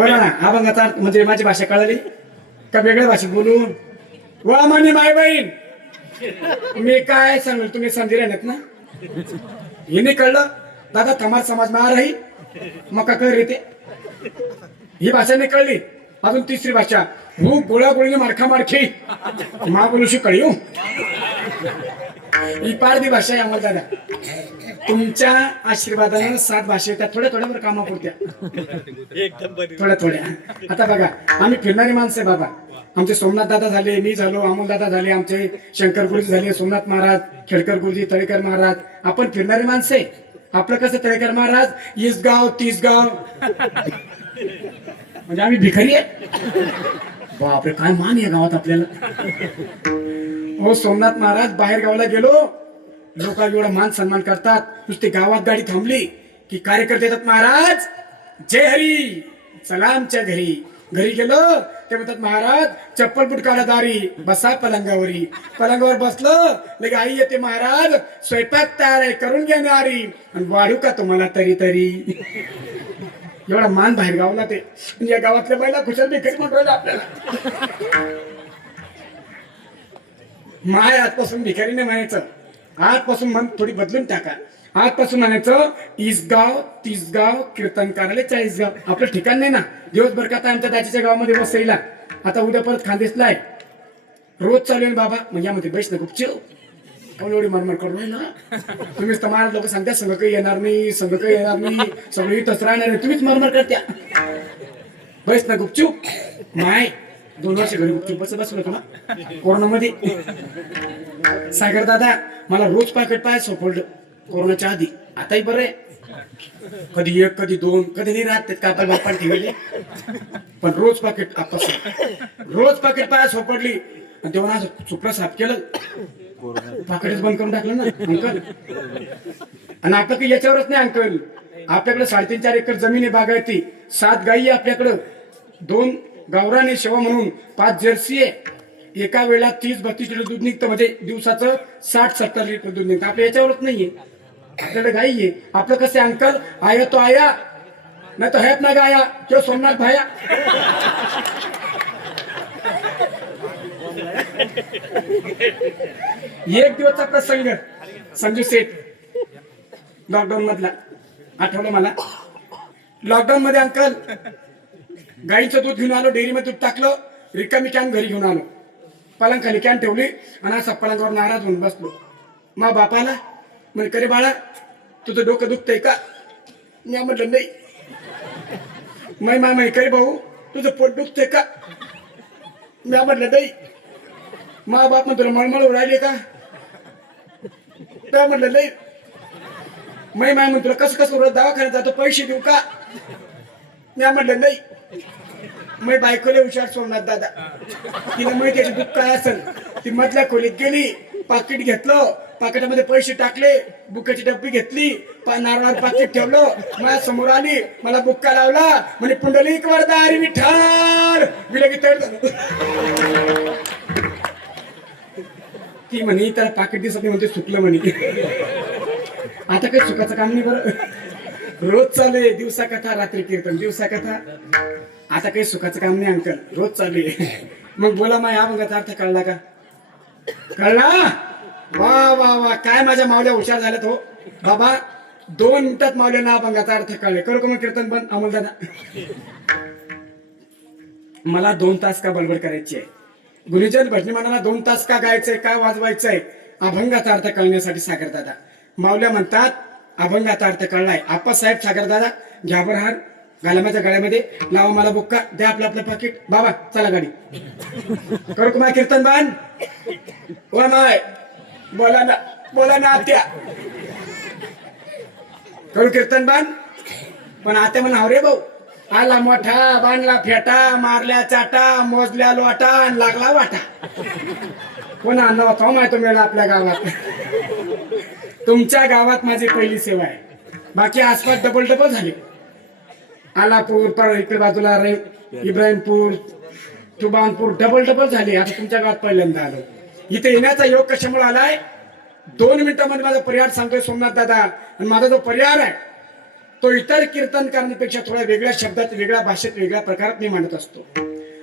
बोला ना, अभंगाचा अर्थ म्हणजे माझी भाषा कळाली का वेगळ्या भाषेत बोलून? वा माने माय बहीण, मी काय सांगू, तुम्ही समजी राहिलेत ना? हे नाही कळलं दादा, थमार समाज मार राही मका कर रे ते, ही भाषा नाही कळली. अजून तिसरी भाषा, हू गोळा गोळीने मारखा मारखी मा बोलूशी कळी हो, ही पारधी भाषा आहे आम्हाला दादा. तुमच्या आशीर्वादाने 7 भाषा त्या थोड्या थोड्यावर कामापुरत्या, थोड्या थोड्या. आता बघा, आम्ही फिरणारी माणसं आहे बाबा. आमचे सोमनाथ दादा झाले, मी झालो, अमोल दादा झाले, आमचे शंकर गुरुजी झाले, सोमनाथ महाराज, खेडकर गुरुजी, तळेकर महाराज. आपण फिरणारी माणसं आहे. आपलं कसं, तळेकर महाराज 20 गाव 30 गाव, म्हणजे आम्ही भिकारी आहे. बापरे, काय मान आहे गावात आपल्याला. हो सोमनाथ महाराज, बाहेर गावाला गेलो, लोक एवढा मान सन्मान करतात. नुसती गावात गाडी थांबली की कार्यकर्ते येतात, महाराज जय हरी, चला आमच्या घरी. घरी गेलो ते म्हणतात, महाराज चप्पल बुट काढा दारी, बसा पलंगावरी. पलंगावर बसलं लगे आई येते, महाराज स्वयंपाक तयार आहे, करून घेणारी, आणि वाढू का तुम्हाला तरी तरी. एवढा मान बाहेर गावला ते, म्हणजे या गावातल्या बायला खुशाल भिकारी म्हणून राहिला आपल्याला. माय आजपासून भिकारी नाही म्हणायचं, आजपासून मन थोडी बदलून टाका. आजपासून म्हणायचं 30 गाव 30 गाव, कीर्तन करायला 40 गाव. आपलं ठिकाण नाही ना. दिवसभर का आता आमच्या दाजीच्या गावामध्ये बसईला, आता उद्या परत खानदेशला आहे. रोज चालू आहे बाबा, म्हणजे यामध्ये बैस ना गुपचिव कोण एवढी मरमर करू ना. तुम्हीच तर महाराज लोक सांगता संघ काही येणार नाही, संघ काही येणार नाही, सगळं इथंच राहणार नाही, तुम्हीच मरमर करत्या. बैस ना गुपचूप. माय 2 वर्ष घरी गुपचूप बसलो का कोरोनामध्ये. सागर दादा मला रोज पाकिट पाय सोपडलं कोरोनाच्या आधी. आताही बरं आहे, कधी 1 कधी 2 कधी नाही राहत का आपण बाप्पा ठेवले, पण रोज पाकिट आपस, रोज पाकिट पाय सोपडली. आणि तेव्हा असं चुपडा साफ केलं, पाकिटच बंद करून टाकलं ना अंकल. आणि आपलं काही याच्यावरच नाही अंकल, आपल्याकडे 3.5-4 एकर जमीन आहे बागायती, 7 गायी आहे आपल्याकडं, 2 गावरान सेवा म्हणून, 5 जर्सी आहे. एका वेळेला 30-32 लिटर दूध निघतं, म्हणजे दिवसाचं 60-70 लिटर दूध निघतं. आपल्या याच्यावरच नाहीये, आपल्याकडे गाई आहे. आपलं कसं अंकल, आया तो आया नाही तो हैत ना गाया, तो सोमनाथ भाया. एक दिवसचा प्रसंग, संजू सेठ लॉकडाऊन मधला आठवलं मला. लॉकडाऊन मध्ये अंकल गाईचं दूध घेऊन आलो, डेअरीमध्ये दूध टाकलं, रिकामी कॅन घरी घेऊन आलो, पलंग खाली कॅन ठेवली, आणि असा पलंगावर नाराज होऊन बसलो. मा बापाला म्हणजे, करे बाळा तुझं डोकं दुखतंय का? मी म्हटलं नाही. मै मामा करे भाऊ तुझं पोट दुखतंय का? मी म्हटलं नाही. मा बाप मग तुला मळमळ राहिले का? त्या म्हटलं नाही. मै माय म्हण तुला कसं कसं दवाखान्यात जातो, पैसे देऊ का? मी म्हटलं नाही. मै बायकोला हुशार सोडणार दादा, तिला माहिती त्याची दूध काय असेल. ती मधल्या खोलीत गेली, पाकिट घेतलं, पाकिटामध्ये पैसे टाकले, बुकाची डब्बी घेतली, नारळावर पाकिट ठेवलं, माझ्या समोर आली, मला बुक्का लावला, म्हणजे पुंडलिक वरदा हरी विठ्ठल विलगी तड झालं. ती म्हणे त्याला पाकिट दिसत नाही, म्हणते सुकलं म्हणे. आता काही सुखाचं काम नाही बरं, रोज चालू आहे दिवसा कथा रात्री कीर्तन, दिवसा कथा. आता काही सुखाचं काम नाही अंकल, रोज चालू आहे. मग बोला मा या मग अर्थ कळला का? कळला? वा वा वा, काय माझ्या मावल्या हुशार झाल्यात हो बाबा. 2 मिनिटात मावल्या अभंगाचा अर्थ कळले. करू का मग कीर्तन बंद अमोल दादा? मला 2 तास का बडबड करायची आहे. गुरुजन भजनी म्हणाला 2 तास का गायचंय, का वाजवायचंय? अभंगाचा अर्थ कळण्यासाठी. सागर दादा मावल्या म्हणतात अभंगाचा अर्थ कळलाय. आप्पासाहेब सागर दादा घ्या बरं हार, घाला माझ्या गळ्यामध्ये, लावा मला बुक्का, द्या आपलं आपलं पाकिट. बाबा चला गाडी करू का कीर्तन बांध? वा माय बोला ना आत्या, करू कीर्तन बांध? पण आत्या म्हणा रे भाऊ, आला मोठा बांधला फेटा, मारल्या चाटा, मोजल्या लोटा, लागला वाटा. कोणा नव्हता माहिती मेला आपल्या गावात. तुमच्या गावात माझी पहिली सेवा आहे, बाकी आसपास डबल झाले. आलापूर पर इकडे बाजूला इब्राहिमपूर, तुबानपूर डबल झाले. आता तुमच्या गावात पहिल्यांदा आलो. इथे येण्याचा योग कशामुळे आलाय? 2 मिनिटांमध्ये माझा परिहार सांगतोय सोमनाथ दादा. आणि माझा जो परिहार आहे तो इतर कीर्तनकारांपेक्षा थोड्या वेगळ्या शब्दात, वेगळ्या भाषेत, वेगळ्या प्रकारात मी मांडत असतो.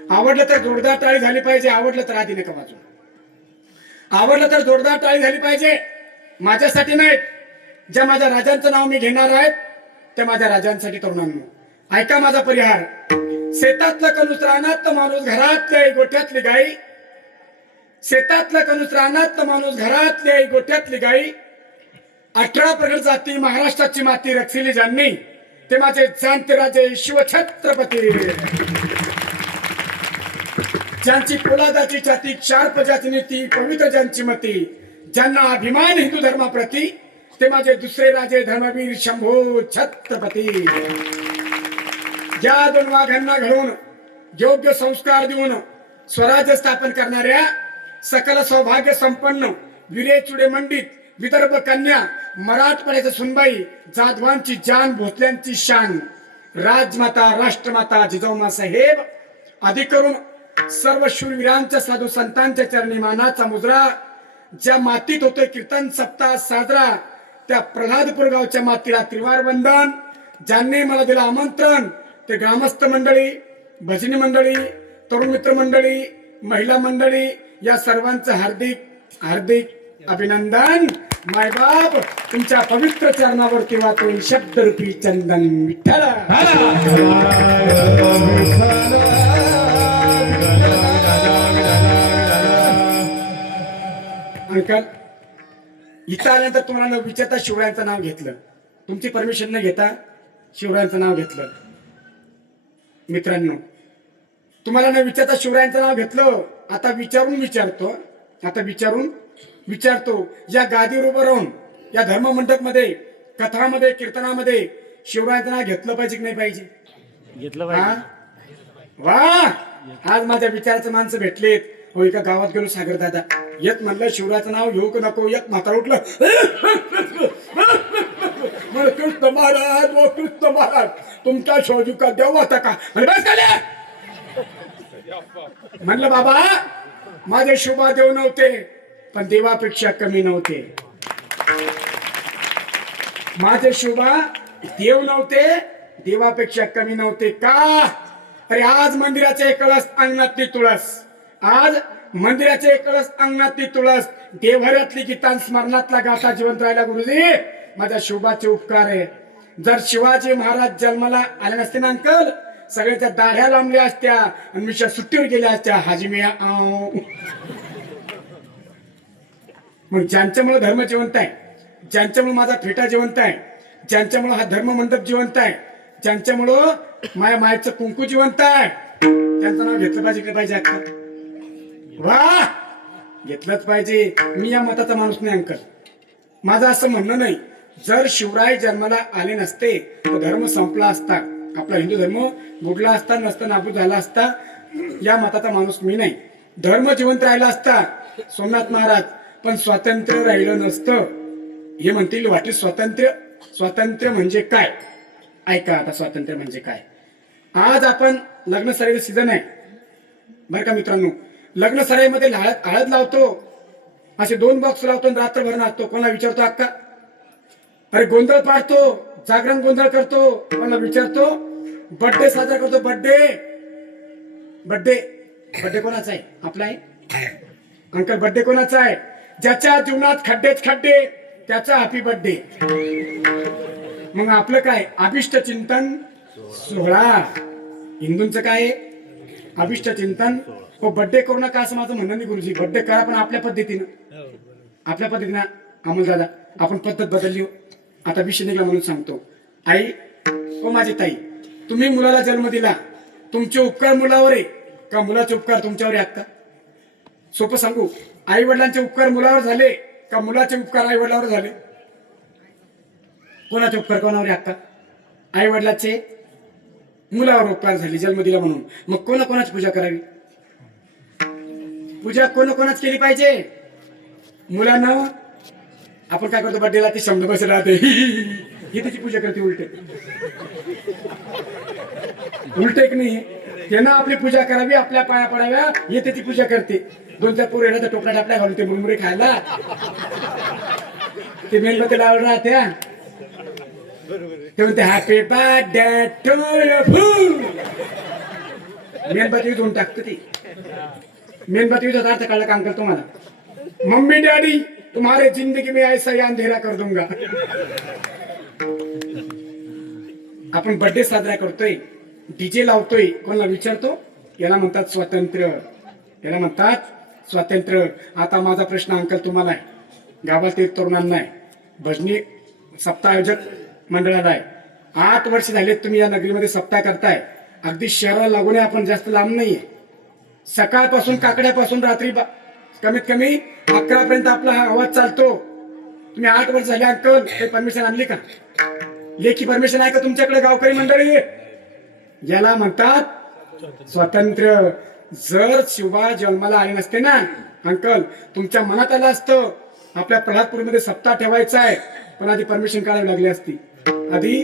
आवडलं तर जोरदार टाळी झाली पाहिजे, आवडलं तर आधी नका वाजू. आवडलं तर जोरदार टाळी झाली पाहिजे. माझ्यासाठी नाही, ज्या माझ्या राजांचं नाव मी घेणार आहे त्या माझ्या राजांसाठी. तरुणांनो ऐका माझा परिहार. शेतातलं कणूस रानातलं माणूस घरातल्या गोठ्यातली गाई. शेतातलं कणूस रानातलं माणूस घरातल्या गोठ्यातली गाई. 18 प्रगट जाती महाराष्ट्राची माती रक्षिली ज्यांनी ते माझे जाणते राजे शिवछत्रपती. ज्यांची पोलादाची छाती, 4 प्रजाती नीती, पवित्र ज्यांची मती, ज्यांना अभिमान हिंदू धर्माप्रती ते माझे दुसरे राजे धर्मवीर शंभो छत्रपती. या 2 वाघांना घडवून योग्य संस्कार देऊन स्वराज्य स्थापन करणाऱ्या सकल सौभाग्य संपन्न विरेचुडे मंडित विदर्भ कन्या मराठवाड्याच्या सुनबाई जाधवांची जान भोसल्यांची शान राजमाता राष्ट्रमाता जिजाऊमा साहेब अधिक करून सर्व शूरवीरांच्या साधू संतांच्या चरणी मानाचा मुजरा. ज्या मातीत होते कीर्तन सप्ताह साजरा त्या प्रल्हादपूर गावच्या मातीला त्रिवार वंदन. ज्यांनी मला दिलं आमंत्रण ते ग्रामस्थ मंडळी, भजनी मंडळी, तरुण मित्र मंडळी, महिला मंडळी या सर्वांचं हार्दिक हार्दिक अभिनंदन. मायबाप तुमच्या पवित्र चरणावरती वाचून शब्दरूपी चंदन विठ्ठल. अंकल इथं आल्यानंतर तुम्हाला न विचारता शिवरायांचं नाव घेतलं. तुमची परमिशन न घेता शिवरायांचं नाव घेतलं. मित्रांनो तुम्हाला न विचारता शिवरायांचं नाव घेतलं. आता विचारून विचारतो या गादीवर उभं राहून या धर्ममंडप मध्ये, कथामध्ये, कीर्तनामध्ये शिवरायांचं नाव घेतलं पाहिजे की नाही पाहिजे? घेतलं पाहिजे. वा आज माझ्या विचाराचे माणसं भेटलेत. हो एका गावात गेलो सागर दादा, येत म्हणलं शिवरायाचं नाव घेऊ की नको. एक म्हातारा उठलं, कृष्ण महाराज व कृष्ण महाराज तुमच्या शोजू का देव होता का? म्हणलं बाबा माझे शोभा देव नव्हते पण देवापेक्षा कमी नव्हते. माझे शोभा देव नव्हते देवापेक्षा कमी नव्हते. का? अरे आज मंदिराचे कळस अंगणातली तुळस, आज मंदिराचे कळस अंगणातली तुळस, देवघरातली गीतां स्मरणातला गाथा जिवंत राहिला. गुरुजी माझ्या शोभाचे उपकार आहे. जर शिवाजी महाराज जन्माला आले नसते ना अंकल, सगळ्याच्या दाढ्या लांबल्या असत्या आणि मिशा सुट्टीवर गेल्या असत्या. हाजीमिया मग ज्यांच्यामुळे धर्म जिवंत आहे, ज्यांच्यामुळे माझा फेटा जिवंत आहे, ज्यांच्यामुळे हा धर्म मंडप जिवंत आहे, ज्यांच्यामुळं माया मायचं कुंकू जिवंत आहे, त्यांचं नाव घेतलं पाहिजे की पाहिजे? अक्का वा घेतलंच पाहिजे. मी या मताचा माणूस नाही अंकल. माझं असं म्हणणं नाही जर शिवराय जन्माला आले नसते तर धर्म संपला असता, आपला हिंदू धर्म बुडला असता, नसता नाबूद झाला असता. या मताचा माणूस मी नाही. धर्म जिवंत राहिला असता सोमनाथ महाराज, पण स्वातंत्र्य राहिलं नसतं. हे म्हणतील वाटे स्वातंत्र्य. स्वातंत्र्य म्हणजे काय? ऐका आता स्वातंत्र्य म्हणजे काय. आज आपण लग्न सराईचं सीझन आहे बरं का मित्रांनो. लग्न सराईमध्ये हळद लावतो, असे 2 बॉक्स लावतो, रात्रभर नाचतो. कोणाला विचारतो अक्का? अरे गोंधळ पाडतो, जागरण गोंधळ करतो. कोणाला विचारतो? बर्थडे साजरा करतो. बर्थडे कोणाचा आहे? आपला आहे अंकल. बर्थडे कोणाचा आहे? ज्याच्या जीवनात खड्डेच खड्डे त्याचा हॅपी बर्थडे. मग आपलं काय? अभिष्ट चिंतन सोहळा. हिंदूंचं काय? अभिष्ट चिंतन. हो बर्थडे करू नका असं माझं म्हणणं नाही गुरुजी. बर्थडे करा पण आपल्या पद्धतीनं. अमोल दादा आपण पद्धत बदलली. आता विषय निघाला म्हणून सांगतो. आई ओ माझी ताई, तुम्ही मुलाला जन्म दिला, तुमचे उपकार मुलावर आहे का मुलाचे उपकार तुमच्यावर आहेत का? सोपं सांगू, आई वडिलांचे उपकार मुलावर झाले का मुलाचे उपकार आई वडिलावर झाले? कोणाचे उपकार कोणावर आहेत का? आई वडिलाचे मुलावर उपकार झाले जन्म दिला म्हणून. मग कोणाची पूजा करावी? पूजा कोणाच केली पाहिजे? मुलांना आपण काय करतो बर्थडेला ती शब्द बस राहते ही त्याची पूजा करते. उलट एक नाही, त्यांना आपली पूजा करावी, आपल्या पाया पडाव्या, हे त्याची पूजा करते. 2-4 पोरं येणार तर टोपला टापल्या घालून ते मुरमुरे खायला ते मेणबत्ती लावून राहत्या. ते म्हणते हॅपी बर्थडे टू यू. मेणबत्ती विझवून टाकतो ती. मेणबत्ती विझवता अर्थ कळला का अंकल तुम्हाला? मम्मी डॅडी तुम्हारे जिंदगी में ऐसा ही अंधेरा कर दूंगा. आपण बर्थडे साजरा करतोय, डीजे लावतोय, कोणाला विचारतो? याला म्हणतात स्वातंत्र्य, याला म्हणतात स्वातंत्र्य. आता माझा प्रश्न अंकल तुम्हाला आहे, गावातील तरुणांना आहे, भजनी सप्ताह आयोजक मंडळाला आहे. 8 वर्ष झाले तुम्ही या नगरीमध्ये सप्ताह करताय. अगदी शहराला लागून आपण जास्त लांब नाहीये. सकाळपासून काकड्यापासून रात्री कमीत कमी 11 पर्यंत आपला हा आवाज चालतो. तुम्ही 8 वर्ष झाले अंकल, काही परमिशन आणली का? लेखी परमिशन आहे का तुमच्याकडे गावकरी मंडळी? याला म्हणतात स्वातंत्र्य. जर शिवबा जन्माला आले नसते ना अंकल, तुमच्या मनात आलं असतं आपल्या प्रल्हादपूरमध्ये सप्ताह ठेवायचा आहे, पण आधी परमिशन काढावी लागली असती. आधी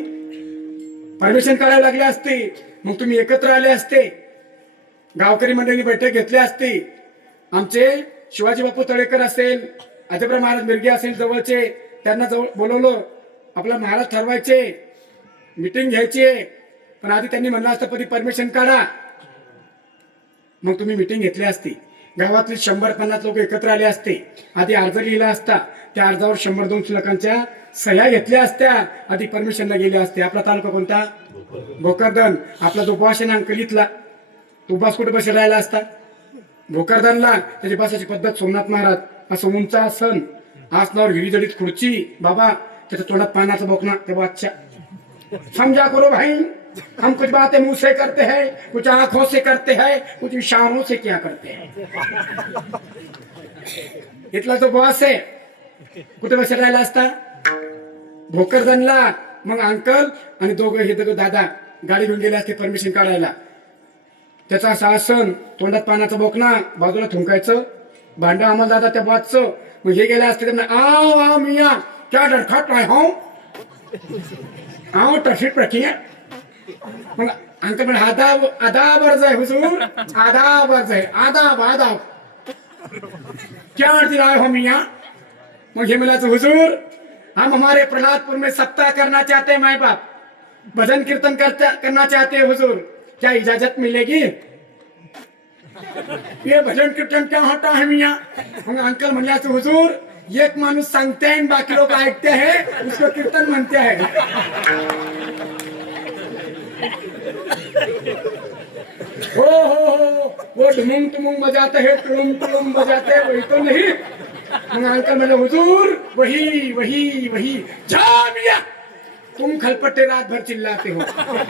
परमिशन काढावी लागली असती. मग तुम्ही एकत्र आले असते, गावकरी मंडळींनी बैठक घेतली असती. आमचे शिवाजी बापू तळेकर असेल, अजयराव महाराज मिरगे असेल जवळचे, त्यांना जवळ बोलवलं. आपला महाराज ठरवायचे, मीटिंग घ्यायची. पण आधी त्यांनी म्हणलं असतं कधी परमिशन काढा, मग तुम्ही मीटिंग घेतली असती. गावातले 100-50 लोक एकत्र आले असते. आधी अर्ज लिहिला असता, त्या अर्जावर 100-200 लोकांच्या सह्या घेतल्या असत्या, आधी परमिशनला गेले असते. आपला तालुका कोणता? भोकरदन. आपला जो बॉस आहे ना अंकल इथला, तो बॉस कुठे बसेल राहिला असता? भोकरदनला. त्याची बसाची पद्धत सोमनाथ महाराज, असं उंच आसन, आसनावर हिरीजडीत खुर्ची, बाबा त्याच्या तोंडात पानाचा बोकना. ते अच्छा समझा करो भाई, हम कुछ बातें मुंह से करते हैं, कुछ आंखों से करते हैं, कुछ इशारों से क्या करते हैं. इथला जो बॉस आहे कुठे बसेल राहिला असता? भोकरदनला. मग अंकल आणि हे दोघं दादा गाडी घेऊन गेले असते परमिशन काढायला. त्याचा असं आसन, तोंडात पानाचा बोकना, बाजूला थुंकायचं भांड आम्हाला दादा त्या बॉसचं. मग हे गेले असते आओ मिया क्या डरखट राय हो आओ टशीट प्रक्रिया. मग अंकल म्हणे आदाब आदाब अर्ज आहे हुजूर, आदाब अर्ज है, आदाब आदाब. क्या अर्ज राय हो मिया? मग हे म्हणायचं हुजूर हम हमारे प्रहलादपुर में सप्ताह करना चाहते हैं, माए बाप भजन कीर्तन करना चाहते हैं हुजूर, क्या इजाजत मिलेगी? ये भजन कीर्तन क्या होता है मिया? मग अंकल म्हणायचं हुजूर एक माणूस सांगते हैं बाकी लोग ऐकते हैं, उसको कीर्तन म्हणते हैं. हो हो हो वो ढुमुंग टुमुंग बजाते हैं, टुलुम टुलुम बजाते हैं, वही तो नहीं. मग अंकल म्हणे हुजूर वही वही वही. जामिया तुम खलपट्टे रात भर चिल्लाते हो,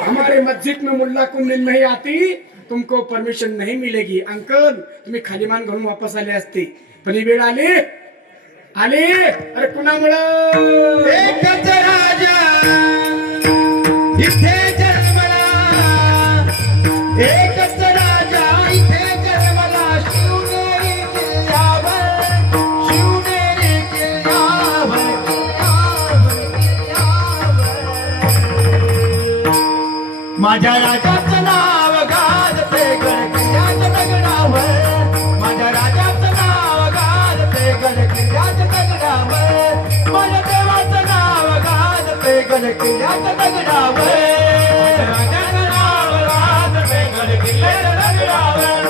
हमारे मस्जिद में मुल्ला को नींद नहीं आती, तुमको परमिशन नहीं मिलेगी. अंकल तुम्ही खाली मान घालून वापस आले असते, पण ही वेळ आली आली. अरे कुणामुळं? एकच राजा इथे जन्मला, एकच राजा इथे जन्मला, शिवनेरी किल्ल्यावर, शिवनेरी किल्ल्यावर, माझ्या राजाचं नाव गाजते गडकिल्ल्याच्या दगडावर, माझ्या राजाचं नाव गाजते गडकिल्ल्याच्या दगडावर, माझ्या देवाचं नाव गाजते गडकिल्ल्याच्या दगडावर, राजाचं नाव गाजते गडकिल्ल्याच्या दगडावर,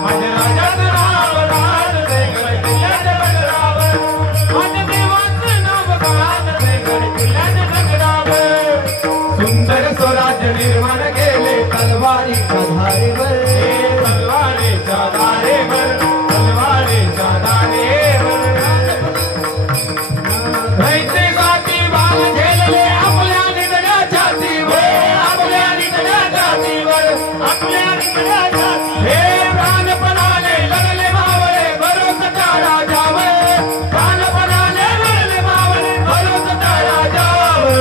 माझ्या राजाचं नाव गाजते गडकिल्ल्याच्या दगडावर, माझ्या देवाचं नाव गाजते गडकिल्ल्याच्या दगडावर. सुंदर स्वराज्य निर्माण केले तलवारीच्या धारेवर, तलवारीच्या धारेवर, तलवारीच्या धारेवर. दैत्य गाठी बाण झेलले आपल्या निधड्या छातीवर, आपल्या निधड्या छातीवर, आपल्या निधड्या छातीवर. हे प्राणपणाने लढले मावळे भरोसाच्या राजावर, प्राणपणाने लढले मावळे भरोसाच्या राजावर.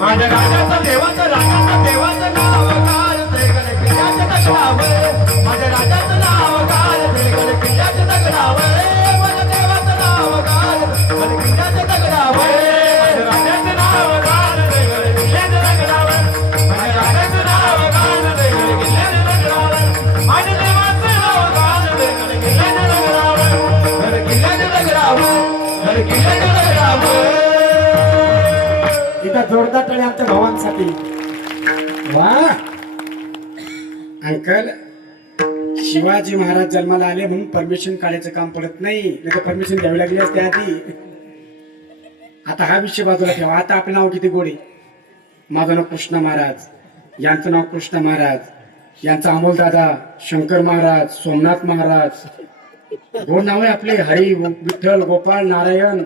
माझ्या राजाचं देवाचं नाव गाजते गडकिल्ल्याच्या दगडावर, माझ्या राजाचं नाव गाजते गडकिल्ल्याच्या दगडावर, माझ्या देवाचं नाव गाजते गडकिल्ल्याच्या दगडावर, माझ्या राजाचं नाव गाजते गडकिल्ल्याच्या दगडावर, ती. वा अंकल, शिवाजी महाराज जन्माला आले म्हणून परमिशन काढायचं काम पडत नाही, नाही तर परमिशन घ्यावी लागली असते आधी. आता हा विषय बाजूला ठेवा. आता आपलं नाव किती गोडे. माझं नाव कृष्ण महाराज, यांचं नाव कृष्ण महाराज, यांचा अमोल दादा, शंकर महाराज, सोमनाथ महाराज. गोड नाव आहे आपले. हरी, विठ्ठल, गोपाळ, नारायण,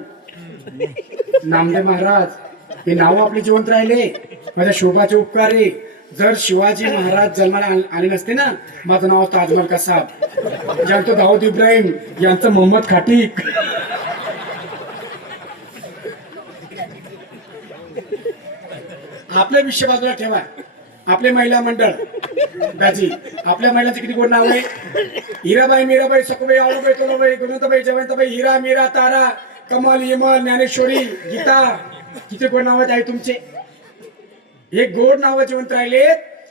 नामदेव महाराज. हे नाव आपले जिवंत राहिले. माझ्या शोभाचे उपकार आहे. जर शिवाजी महाराज जन्माला आले नसते ना, माझं नाव ताजमल कसाब, ज्यांचं दाऊद इब्राहिम, यांचं मोहम्मद खाटिक. आपले विषय बाजूला ठेवा. आपले महिला मंडळ दाजी, आपल्या महिलांचे किती गोड नाव आहे. हिराबाई, मीराबाई, सखुबाई, आवळबाई, तोलाबाई, गुणवंताबाई, जयवंताबाई, हिरा, मीरा, तारा, कमल, इमल, ज्ञानेश्वरी, गीता. किती गोड नाव आहेत आई तुमचे. हे गोड नाव जिवंत राहिले.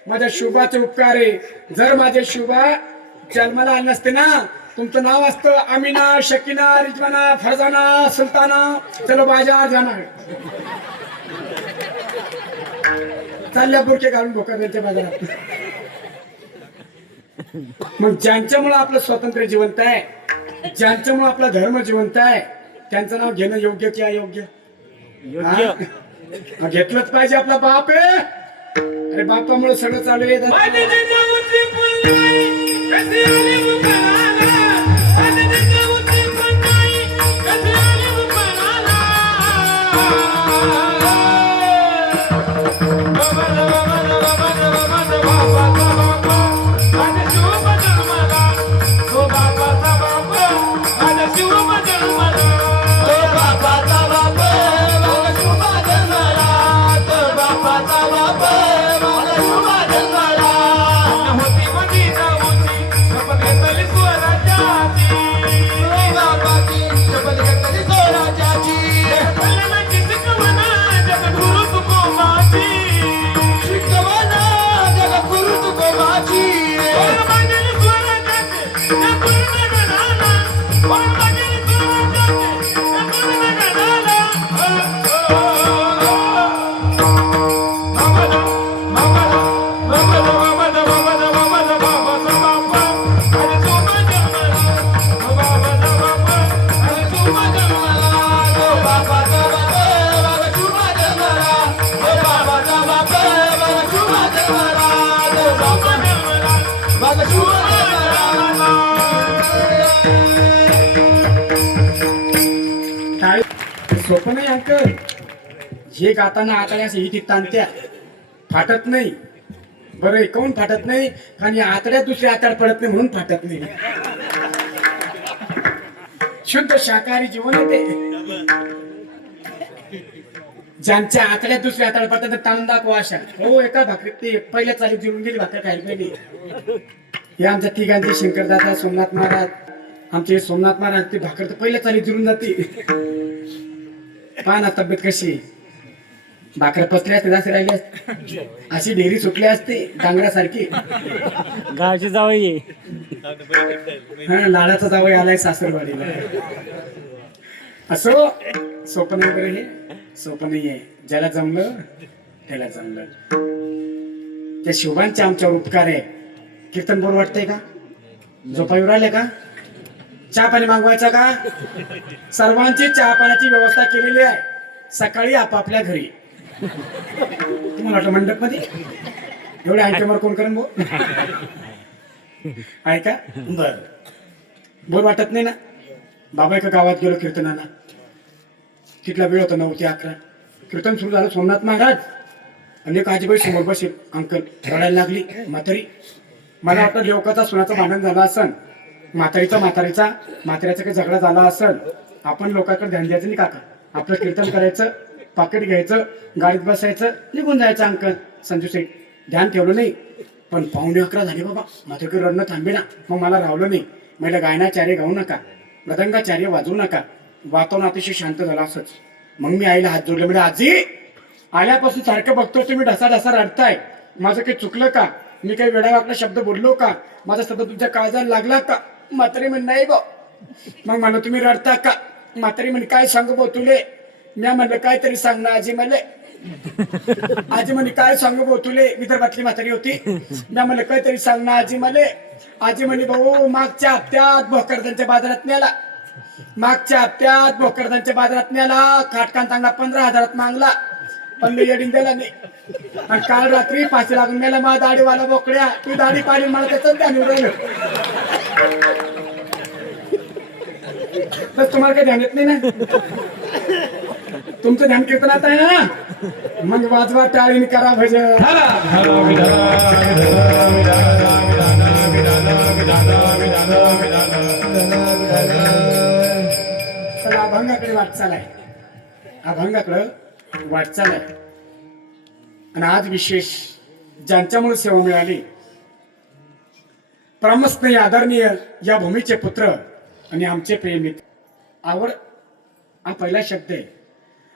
माझ्या शुभाचे उपकार आहे. जर माझे शुभा जन्माला आले नसते ना, तुमचं नाव असतं अमिना, शकीना, रिजवाना, फरजाना, सुलताना. चलो बाजार जाणार. चालल्या बुरके घालून भोकर त्यांच्या बाजारात. मग ज्यांच्यामुळे आपलं स्वातंत्र्य जिवंत आहे, ज्यांच्यामुळे आपला धर्म जिवंत आहे, त्यांचं नाव घेणं योग्य की अयोग्य. घेतलंच पाहिजे. आपला बाप आहे. अरे बापामुळे सगळं चालू आहे. सोपं नाही अंकल. हे गाताना आतड्या ही ताणत्या फाटत नाही. बरं काऊन फाटत नाही. कारण या आतड्या दुसऱ्या आतड पडत नाही म्हणून फाटत नाही. शुद्ध शाकाहारी जीवन आहे ते. ज्यांच्या आतड्यात दुसऱ्या आतड पडतात ताणून दाखवा अशा. हो एका भाकरीत ते पहिल्या चालीत जिरून गेली भाकर खायला गेली. हे आमच्या तिघांचे शंकरदादा, सोमनाथ महाराज, आमचे सोमनाथ महाराज, ते भाकर तर पहिल्या चालीत जिरून जाते. पहा ना तब्येत कशी. भाकर पसल्या असते जास्त राहिली असते. अशी ढेरी सुटली असते डांगरासारखी. गावची जावई हा लाडाचा जावई आलाय सासरवाडीला. असो सोपं वगैरे हे सोपं नाही आहे. ज्याला जमलं त्याला जमलं. त्या शिवांचे आमच्यावर उपकार आहे. कीर्तन बोल वाटतंय का. झोपायूर आले का. चहा पाणी मागवायचा का. सर्वांची चहा पाण्याची व्यवस्था केलेली आहे. सकाळी आपापल्या घरी. तुम्हाला वाटलं मंडप मध्ये एवढे आयटमवर कोण करून बोल आहे का. बर बोल वाटत नाही ना. बाबा एका गावात गेलो कीर्तनाला. तिथला वेळ होता 9 ते 11. कीर्तन सुरू झालं. सोमनाथ महाराज आणि एक आजीबाई समोर बसेल. अंकल रडायला लागली म्हातारी. मला वाटतं लेवकाचा सुनाचं भांडण झालं असन. म्हाताऱ्याचा काही झगडा झाला असेल. आपण लोकांकडे ध्यान द्यायचं नाही काका. आपलं कीर्तन करायचं, पाकिट घ्यायचं, गाडीत बसायचं, निघून जायचं. अंकल संजू शेठ ध्यान ठेवलं नाही. पण 11:15 झाले बाबा. म्हातारी रडणं थांबे ना. मग मला रावलं नाही. मला गायनाचार्य गाऊ नका, मृदंगाचार्य वाजवू नका. वातावरण अतिशय शांत झालं असंच. मग मी आईला हात जोडले. म्हणजे आजी आल्यापासून सारखं बघतो तुम्ही ढसा ढसा रडताय. माझं काही चुकलं का. मी काही वेडावाकडा शब्द बोललो का. माझा शब्द तुमच्या काळजाला लागला का. म्हातारी म्हण नाही बा. मग म्हणलं तुम्ही रडता का. म्हातारी म्हणे काय सांगू बो तुले. मी म्हणलं काहीतरी सांग ना आजी. मला आजी म्हणे काय सांगू भाऊ तुले, विदर्भातली म्हातारी होती. मी म्हणलं काहीतरी सांग ना आजी मले. आजी म्हणे भाऊ मागच्या हप्त्यात भोकरदनच्या बाजारात नेला. मागच्या हप्त्यात भोकरदनच्या बाजारात नेला. खाटकान चांगला 15,000 मागला, पण मी येडीन दिला नाही. आणि काल रात्री 5 लागून मेला माझा दाढीवाला बोकड्या. तू दाढी पाडी मला त्याच ध्यान उडवलं. तर तुम्हाला काही ध्यान येत नाही ना, तुमचं ध्यान कीर्तनात आहे ना, मग वाजवा टाळीने करा भजन. चला अभंगाकडे वाटचाल आहे, अभंगाकडे वाटचाल आहे. आणि आज विशेष ज्यांच्यामुळे सेवा मिळाली, परमस्नेही आदरणीय या भूमीचे पुत्र आणि आमचे प्रेमित. आवड हा पहिला शब्द आहे.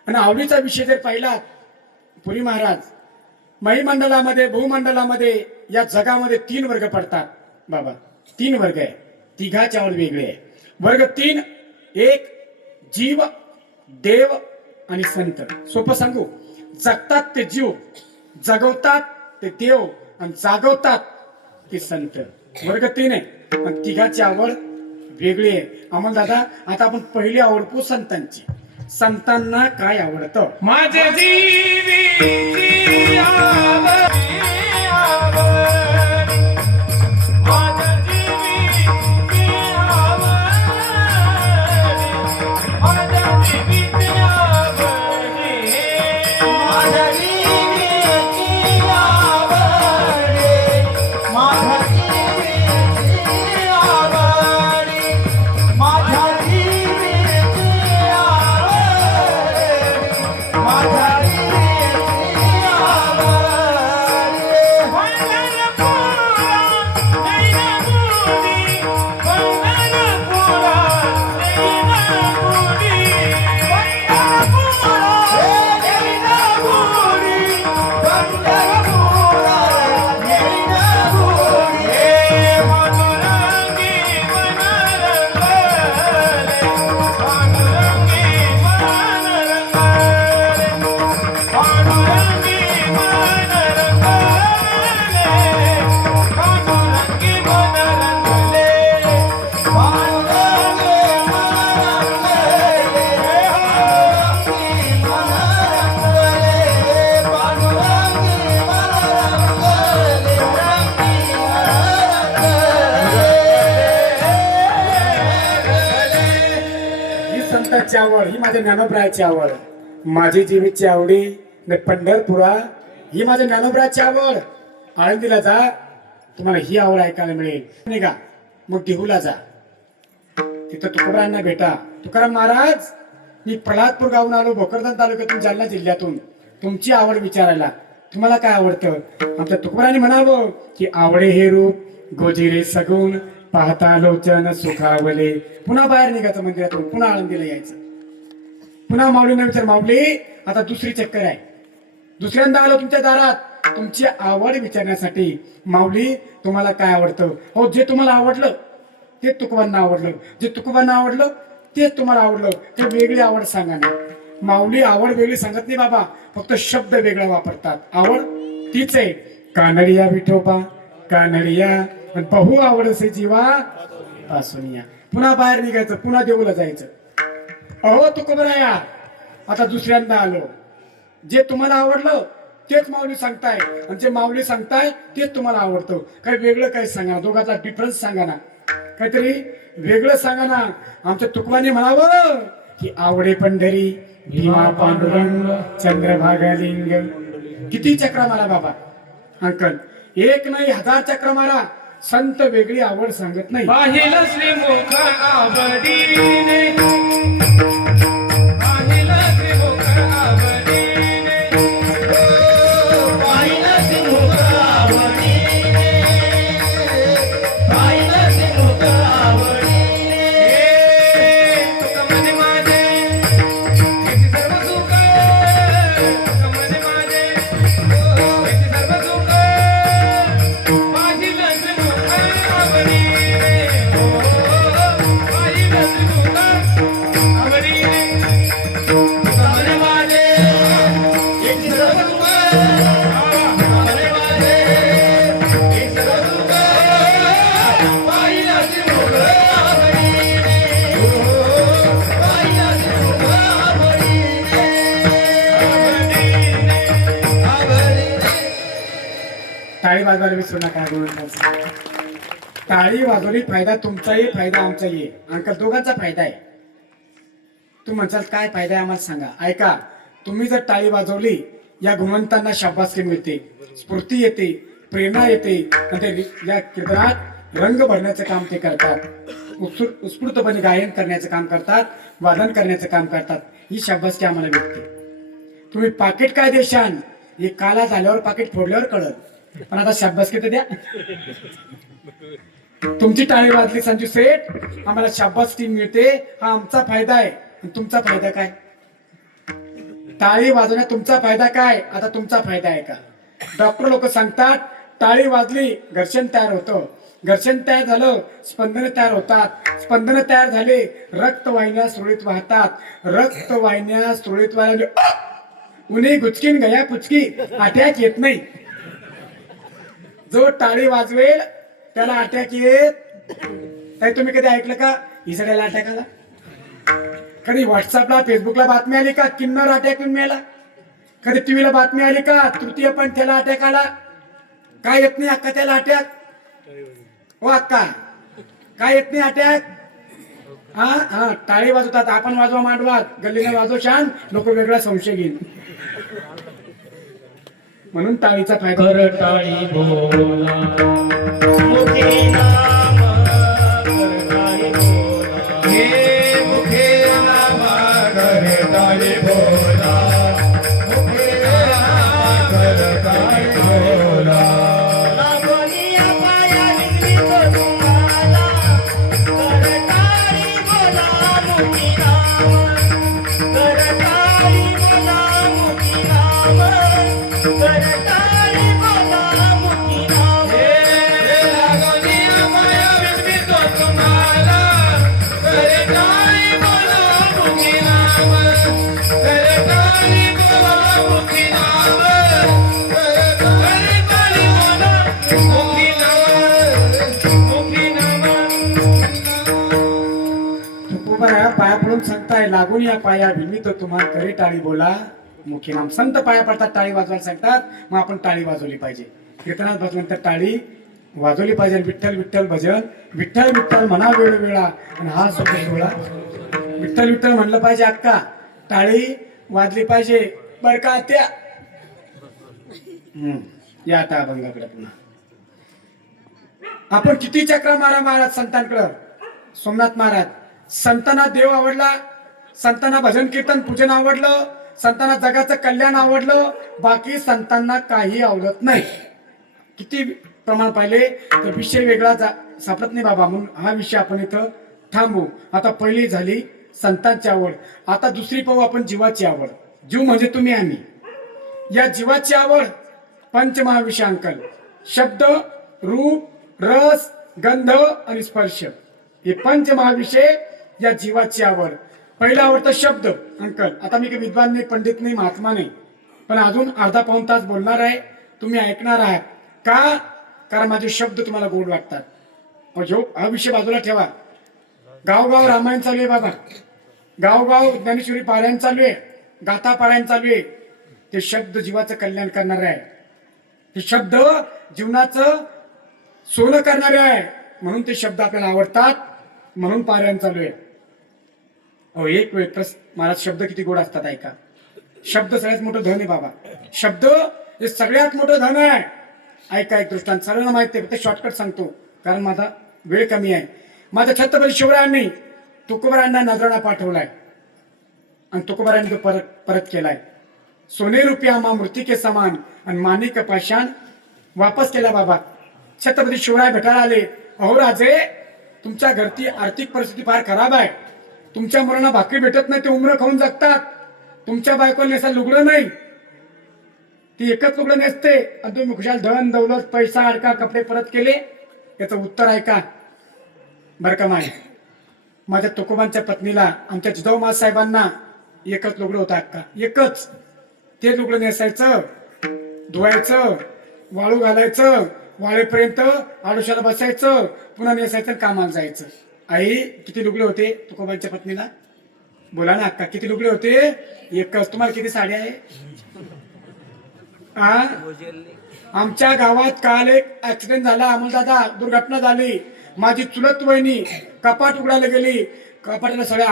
आणि आवडीचा विषय जर पाहिला, पुरी महाराज महिमंडलामध्ये भूमंडलामध्ये या जगामध्ये 3 वर्ग पडतात बाबा. 3 वर्ग आहे, तिघाची आवड वेगळी आहे. वर्ग 3, एक जीव, देव आणि संत. सोपं सांगू, जगतात ते जीव, जगवतात ते देव आणि जागवतात ते संत. वर्ग 3 आहे आणि तिघाची आवड वेगळी आहे. अमोल दादा, आता आपण पहिली आवडतो संतांची. संतांना काय आवडतं? माझे जीवी आवड, माझ्या जीवी आवड, माझ्या जीवी आवड, माझ्या जीवी आवड, माझ्या जीवी आवड, माझ्या संतांची आवड ही माझ्या ज्ञानोबराची आवड. माझी जीवीची आवडी न पंढरपुरा ही माझ्या ज्ञानोबराची आवड. आळंदीला जा, तुम्हाला ही आवड ऐकायला मिळेल. निघा मग देहूला जा, तिथं तुकोबारांना भेटा. तुकाराम महाराज, मी प्रल्हादपूर गावून आलो, भोकरदन तालुक्यातून, जालना जिल्ह्यातून, तुमची आवड विचारायला. तुम्हाला काय आवडतं? आमच्या तुकोबारांनी म्हणावं की आवडे हे रूप गोजिरे सगुण, पाहता लोचन सुखावले. पुन्हा बाहेर निघायचं मंदिरातून, पुन्हा आळंदीला यायचं. पुन्हा माऊलींना विचार, माऊली आता दुसरी चक्कर आहे, दुसऱ्यांदा आलो तुमच्या दारात तुमची आवड विचारण्यासाठी. माऊली तुम्हाला काय आवडतं? हो, जे तुम्हाला आवडलं ते तुकोबांना आवडलं, जे तुकोबांना आवडलं तेच तुम्हाला आवडलं. ते वेगळी आवड सांगा ना. माऊली आवड वेगळी सांगत नाही बाबा, फक्त शब्द वेगळा वापरतात. आवड तीच आहे. कानडिया विठोबा कानडिया, बहु आवडसे जीवा पासून या. पुन्हा बाहेर निघायचं, पुन्हा देऊला जायचं. अहो तुकोबराया, आता दुसऱ्यांदा आलो, जे तुम्हाला आवडलं तेच माऊली सांगताय, आणि जे माऊली सांगताय तेच तुम्हाला आवडतं. काही वेगळं काही सांगा, दोघांचा डिफरन्स सांगा ना, काहीतरी वेगळं सांगा ना. आमच्या तुकोबांनी म्हणावं की आवडे पंढरी भीमा पांडुरंग चंद्रभागलिंग. किती चक्र मारा बाबा अंकल, 1 नाही 1000 चक्र मारा, संत वेगळी आवड सांगत नाही. पाहिलं श्रीमुख आवडीने, पाहिलं श्रीमुख आवडीने, पाहिलं श्रीमुख आवडीने, पाहिलं श्रीमुख आवडीने. तुका म्हणे माझे याची सर्व सुख, तुका म्हणे माझे याची सर्व सुख, पाहिलं श्रीमुख आवडीने, पाहिलं श्रीमुख आवडीने. टाळी वाजवायला विसरू नका गुरुजी. टाळी वाजवली फायदा तुमचाही फायदा आमचाही आहे. अंकल दोघांचा फायदा आहे. तू म्हणसाल काय फायदा आहे आम्हाला सांगा. ऐका, तुम्ही जर टाळी वाजवली या गुणवंतांना शाबासकी मिळते, स्फूर्ती येते, प्रेरणा येते आणि ते या कीर्तनात रंग भरण्याचं काम ते करतात. उत्स्फूर्तपणे गायन करण्याचं काम करतात, वादन करण्याचं काम करतात. ही शाबासकी आम्हाला मिळते. तुम्ही पाकिट काय देशान हे काला झाल्यावर पाकिट फोडल्यावर कळत, पण आता शाबासकी तर द्या. तुमची टाळी वाजली संजू सेठ, आम्हाला शाबासकी मिळते, हा आमचा फायदा आहे. आणि तुमचा फायदा काय? टाळी वाजवण्यात तुमचा फायदा काय? आता तुमचा फायदा आहे का? डॉक्टर लोक सांगतात टाळी वाजली घर्षण तयार होतं, घर्षण तयार झालं स्पंदन तयार होतात, स्पंदन तयार झाले रक्तवाहिन्या सुरळीत वाहतात, रक्तवाहिन्या सुरळीत वाहले उन्ही गुचकीन गया पुचकी अटॅक येत नाही. जो टाळी वाजवेल त्याला अटॅक येत नाही. तुम्ही कधी ऐकलं का इसड्याला अटॅक आला? कधी व्हॉट्सअपला फेसबुकला बातमी आली का किन्नर अटॅक येऊन मिळाला? कधी टीव्हीला बातमी आली का तृतीय पण त्याला अटॅक आला? काय येत नाही अक्का त्याला अटॅक? हो अक्का काय येत नाही अटॅक? हा हा टाळी वाजवतात. आपण वाजवा मांडवा, गल्लीने वाजव शान, लोक वेगळा संशय घेईल. म्हणून टाळीचा फायदा. कर टाळी बोला मुखे नाम कर टाळी बोला, हे मुखे नाम कर टाळी बोला, मुखे नाम कर टाळी बोला. लागोनिया पाया निघतो तुम्हाला, कर टाळी बोला मुखे नाम, कर टाळी बोला मुखे नाम, कर टाळी बोला मुखे नाम. लागोनिया पाया निघतो तुम्हाला, कर टाळी बोला मुखे नाम, कर टाळी बोला मुखे नाम, कर टाळी बोला मुखे नाम, मुखे नाम. तुकोबा पाया पडून सांगताय लागून या पाया विमित तुम्हाला करे टाळी बोला मुखी नाम. संत पाया पडतात, टाळी वाजवायला सांगतात, मग आपण टाळी वाजवली पाहिजे. कीर्तनात बसल्यानंतर टाळी वाजवली पाहिजे. विठ्ठल विठ्ठल भजन, विठ्ठल विठ्ठल म्हणा वेळ वेळा आणि हा सुख सोहळा. विठ्ठल विठ्ठल म्हणलं पाहिजे अक्का, टाळी वाजली पाहिजे बर का त्या. या आता अभंगाकडे पुन्हा. आपण किती चक्र मारा महाराज संतांकडं. सोमनाथ महाराज, संतांना देव आवडला, संतांना भजन कीर्तन पूजन आवडलं, संतांना जगाचं कल्याण आवडलं, बाकी संतांना काही आवडत नाही. किती प्रमाण पाहिले तर विषय वेगळा सापडत नाही बाबा. म्हणून हा विषय आपण इथं थांबू. आता पहिली झाली संतांची आवड, आता दुसरी पाहू आपण जीवाची आवड. जीव म्हणजे तुम्ही आम्ही. या जीवाची आवड पंचमहाविषय अंकल, शब्द रूप रस गंध आणि स्पर्श, हे पंचमहाविषय या जीवाची आवड. पहिला आवडतं शब्द अंकल. आता मी काही विद्वान नाही, पंडित नाही, महात्मा नाही, पण अजून अर्धा पाऊण तास बोलणार आहे, तुम्ही ऐकणार आहात का? कारण माझे शब्द तुम्हाला गोड वाटतात. हा विषय बाजूला ठेवा. गावगाव रामायण चालू आहे बाबा, गावगाव ज्ञानेश्वरी पारायण चालू आहे, गाथा पारायण चालू आहे. ते शब्द जीवाचं कल्याण करणार आहे, ते शब्द जीवनाचं सोनं करणारे आहे. म्हणून ते शब्द आपल्याला आवडतात, म्हणून पारायण चालू आहे. अहो एक वेळ तर महाराज शब्द किती गोड असतात ऐका. शब्द सगळ्यात मोठं धन आहे बाबा. शब्द हे सगळ्यात मोठं धन आहे. ऐका एक दृष्टांत, सर्वांना माहिती आहे, ते शॉर्टकट सांगतो कारण माझा वेळ कमी आहे. माझ्या छत्रपती शिवरायांनी तुकोबारायांना नजराणा पाठवलाय आणि तुकोबारायांनी तो परत केलाय. सोने रुपया मा मूर्ती के समान आणि माणिक पाषाण वापस केला बाबा. छत्रपती शिवराय भेटायला आले. अहो राजे, तुमच्या घरची आर्थिक परिस्थिती फार खराब आहे, तुमच्या मुलांना भाकरी भेटत नाही, ते उमरं खाऊन जगतात, तुमच्या बायकोला नेसा लुगडं नाही, ती एकच लुगडं नेसते आणि तुम्ही खुशाल धन दौलत पैसा अडका कपडे परत केले. याचं उत्तर ऐका बरं का माय. माझ्या तुकोबांच्या पत्नीला, आमच्या जिजाऊ साहेबांना एकच लुगडं होतं अक्का, एकच. ते लुगडं नेसायचं, धुवायचं, वाळू घालायचं, वाळेपर्यंत आडोशाला बसायचं, पुन्हा नेसायचं, कामाला जायचं. आई किती लुगडे होते तुकोबांच्या पत्नीला? बोला ना अक्का, किती लुगडे होते? एकच. तुम्हाला किती साड्या आहे? आमच्या गावात काल एक ऍक्सिडेंट झाला अमोलदादा, दुर्घटना झाली. माझी चुलत वहिनी कपाट उघडायला गेली, कपाटाला साड्या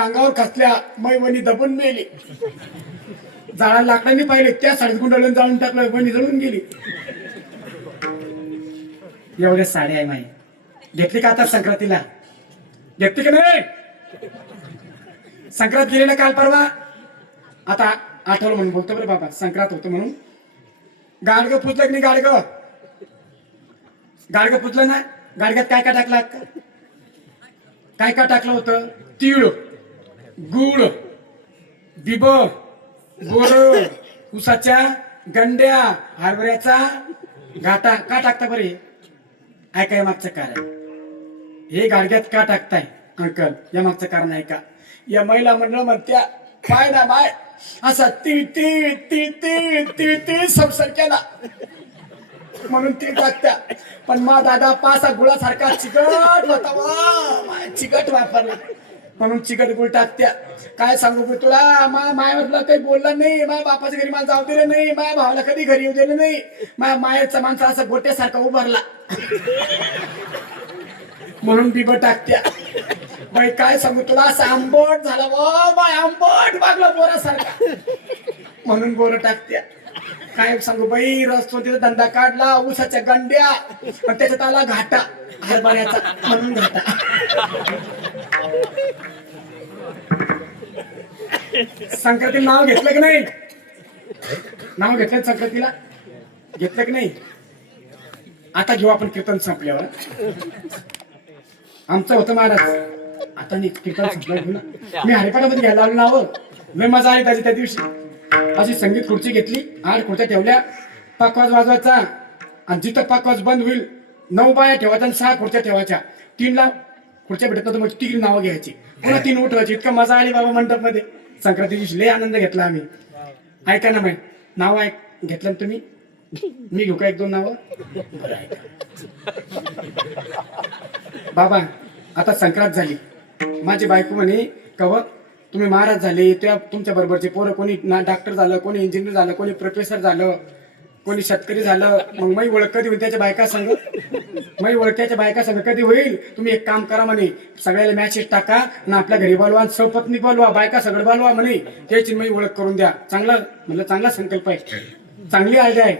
अंगावर खसल्या, मै वहिनी दबून मेली. झाडा लाकडांनी पाहिले, त्या साडीत गुंडाळून जाळून टाकलं, वहिनी जळून गेली. एवढ्या साड्या आहे माई. घेतली का आता संक्रांतीला? घेतली का नाही? संक्रांत गेली ना काल परवा. आता आठवलं म्हणून बोलतो बरं बाबा, संक्रांत होतं म्हणून. गाडगं पुजलं की नाही? गाडगं पुजलं ना? गाडग्यात काय काय टाकलं? काय काय टाकलं होतं? तीळ, गुळ, बिब, गोड, उसाच्या गंड्या, हरभऱ्याचा घाटा. का टाकता बरे? ऐकाय मागचं कारण. हे गाडग्यात का टाकताय अंकल? या मागचं कारण आहे का? या महिला मंडळ म्हणत्या पाय ना माय असा तीळ तीळ तीळ तीळ तीळ तीळ संसार केला म्हणून तीळ टाकत्या. पण मा दादा पासा गुळासारखा चिकट होता वा, चिकट वापरला म्हणून चिकट गुळ टाकत्या. काय सांगू मी तुला, मायाला काही बोलला नाही, माझ्या बापाच्या घरी मला जाऊ दिलं नाही, माझ्या भावाला कधी घरी येऊ दिलं नाही. माझ्या मायाचा माणसा असा गोट्यासारखा उभारला म्हणून बिब टाकत्या. बाई काय सांगू तुला, असं आंबट झाला वा बाय, आंबट वागला बोरासारखा म्हणून बोर टाकत्या. काय सांगू बाई, रस्तो तिथं धंदा काढला ऊसाच्या गंड्या, आणि त्याच्यात आला घाटा हरभऱ्याचा म्हणून घाटा. संक्रांती नाव घेतलं की नाही? नाव घेतलं संक्रांतीला? घेतलं की नाही? आता घेऊ आपण कीर्तन संपल्यावर. आमचं होतं महाराज, आता नाही कीर्तन संपलं घेऊ ना. मी हरिपाठामध्ये घ्यायला आलो नाव, लय मजा आली त्याची. त्या दिवशी अशी संगीत खुर्ची घेतली, 8 खुर्च्या ठेवल्या, पाकवाज वाजवायचा, आणि जिथं पाकवाज बंद होईल 9 बाया ठेवायच्या आणि 6 खुर्च्या ठेवायच्या. 3ला खुर्च्या भेटत नव्हतं, मग 3 नावं घ्यायची, पुन्हा 3 उठवायची. इतका मजा आली बाबा मंडप मध्ये. संक्रांती दिवशी लय आनंद घेतला आम्ही. ऐका ना माहिती, नाव घेतलं ना तुम्ही? मी घेऊ का 1-2 नावं? बरं ऐका बाबा, आता संक्रांत झाली. माझी बायको म्हणे कव तुम्ही महाराज झाले, त्या तुमच्या बरोबरचे पोरं कोणी डॉक्टर झालं, कोणी इंजिनियर झालं, कोणी प्रोफेसर झालं, कोणी शेतकरी झालं. मग मी ओळख कधी होईल त्याच्या बायका संग? मी ओळख्याच्या बायका संग कधी होईल? तुम्ही एक काम करा म्हणे, सगळ्याला मॅसेज टाका ना, आपल्या घरी बोलवा, सपत्नी बोलवा, बायका सगळं बोलवा म्हणे, त्याची मी ओळख करून द्या. चांगला म्हणलं, चांगला संकल्प आहे, चांगली आयडिया आहे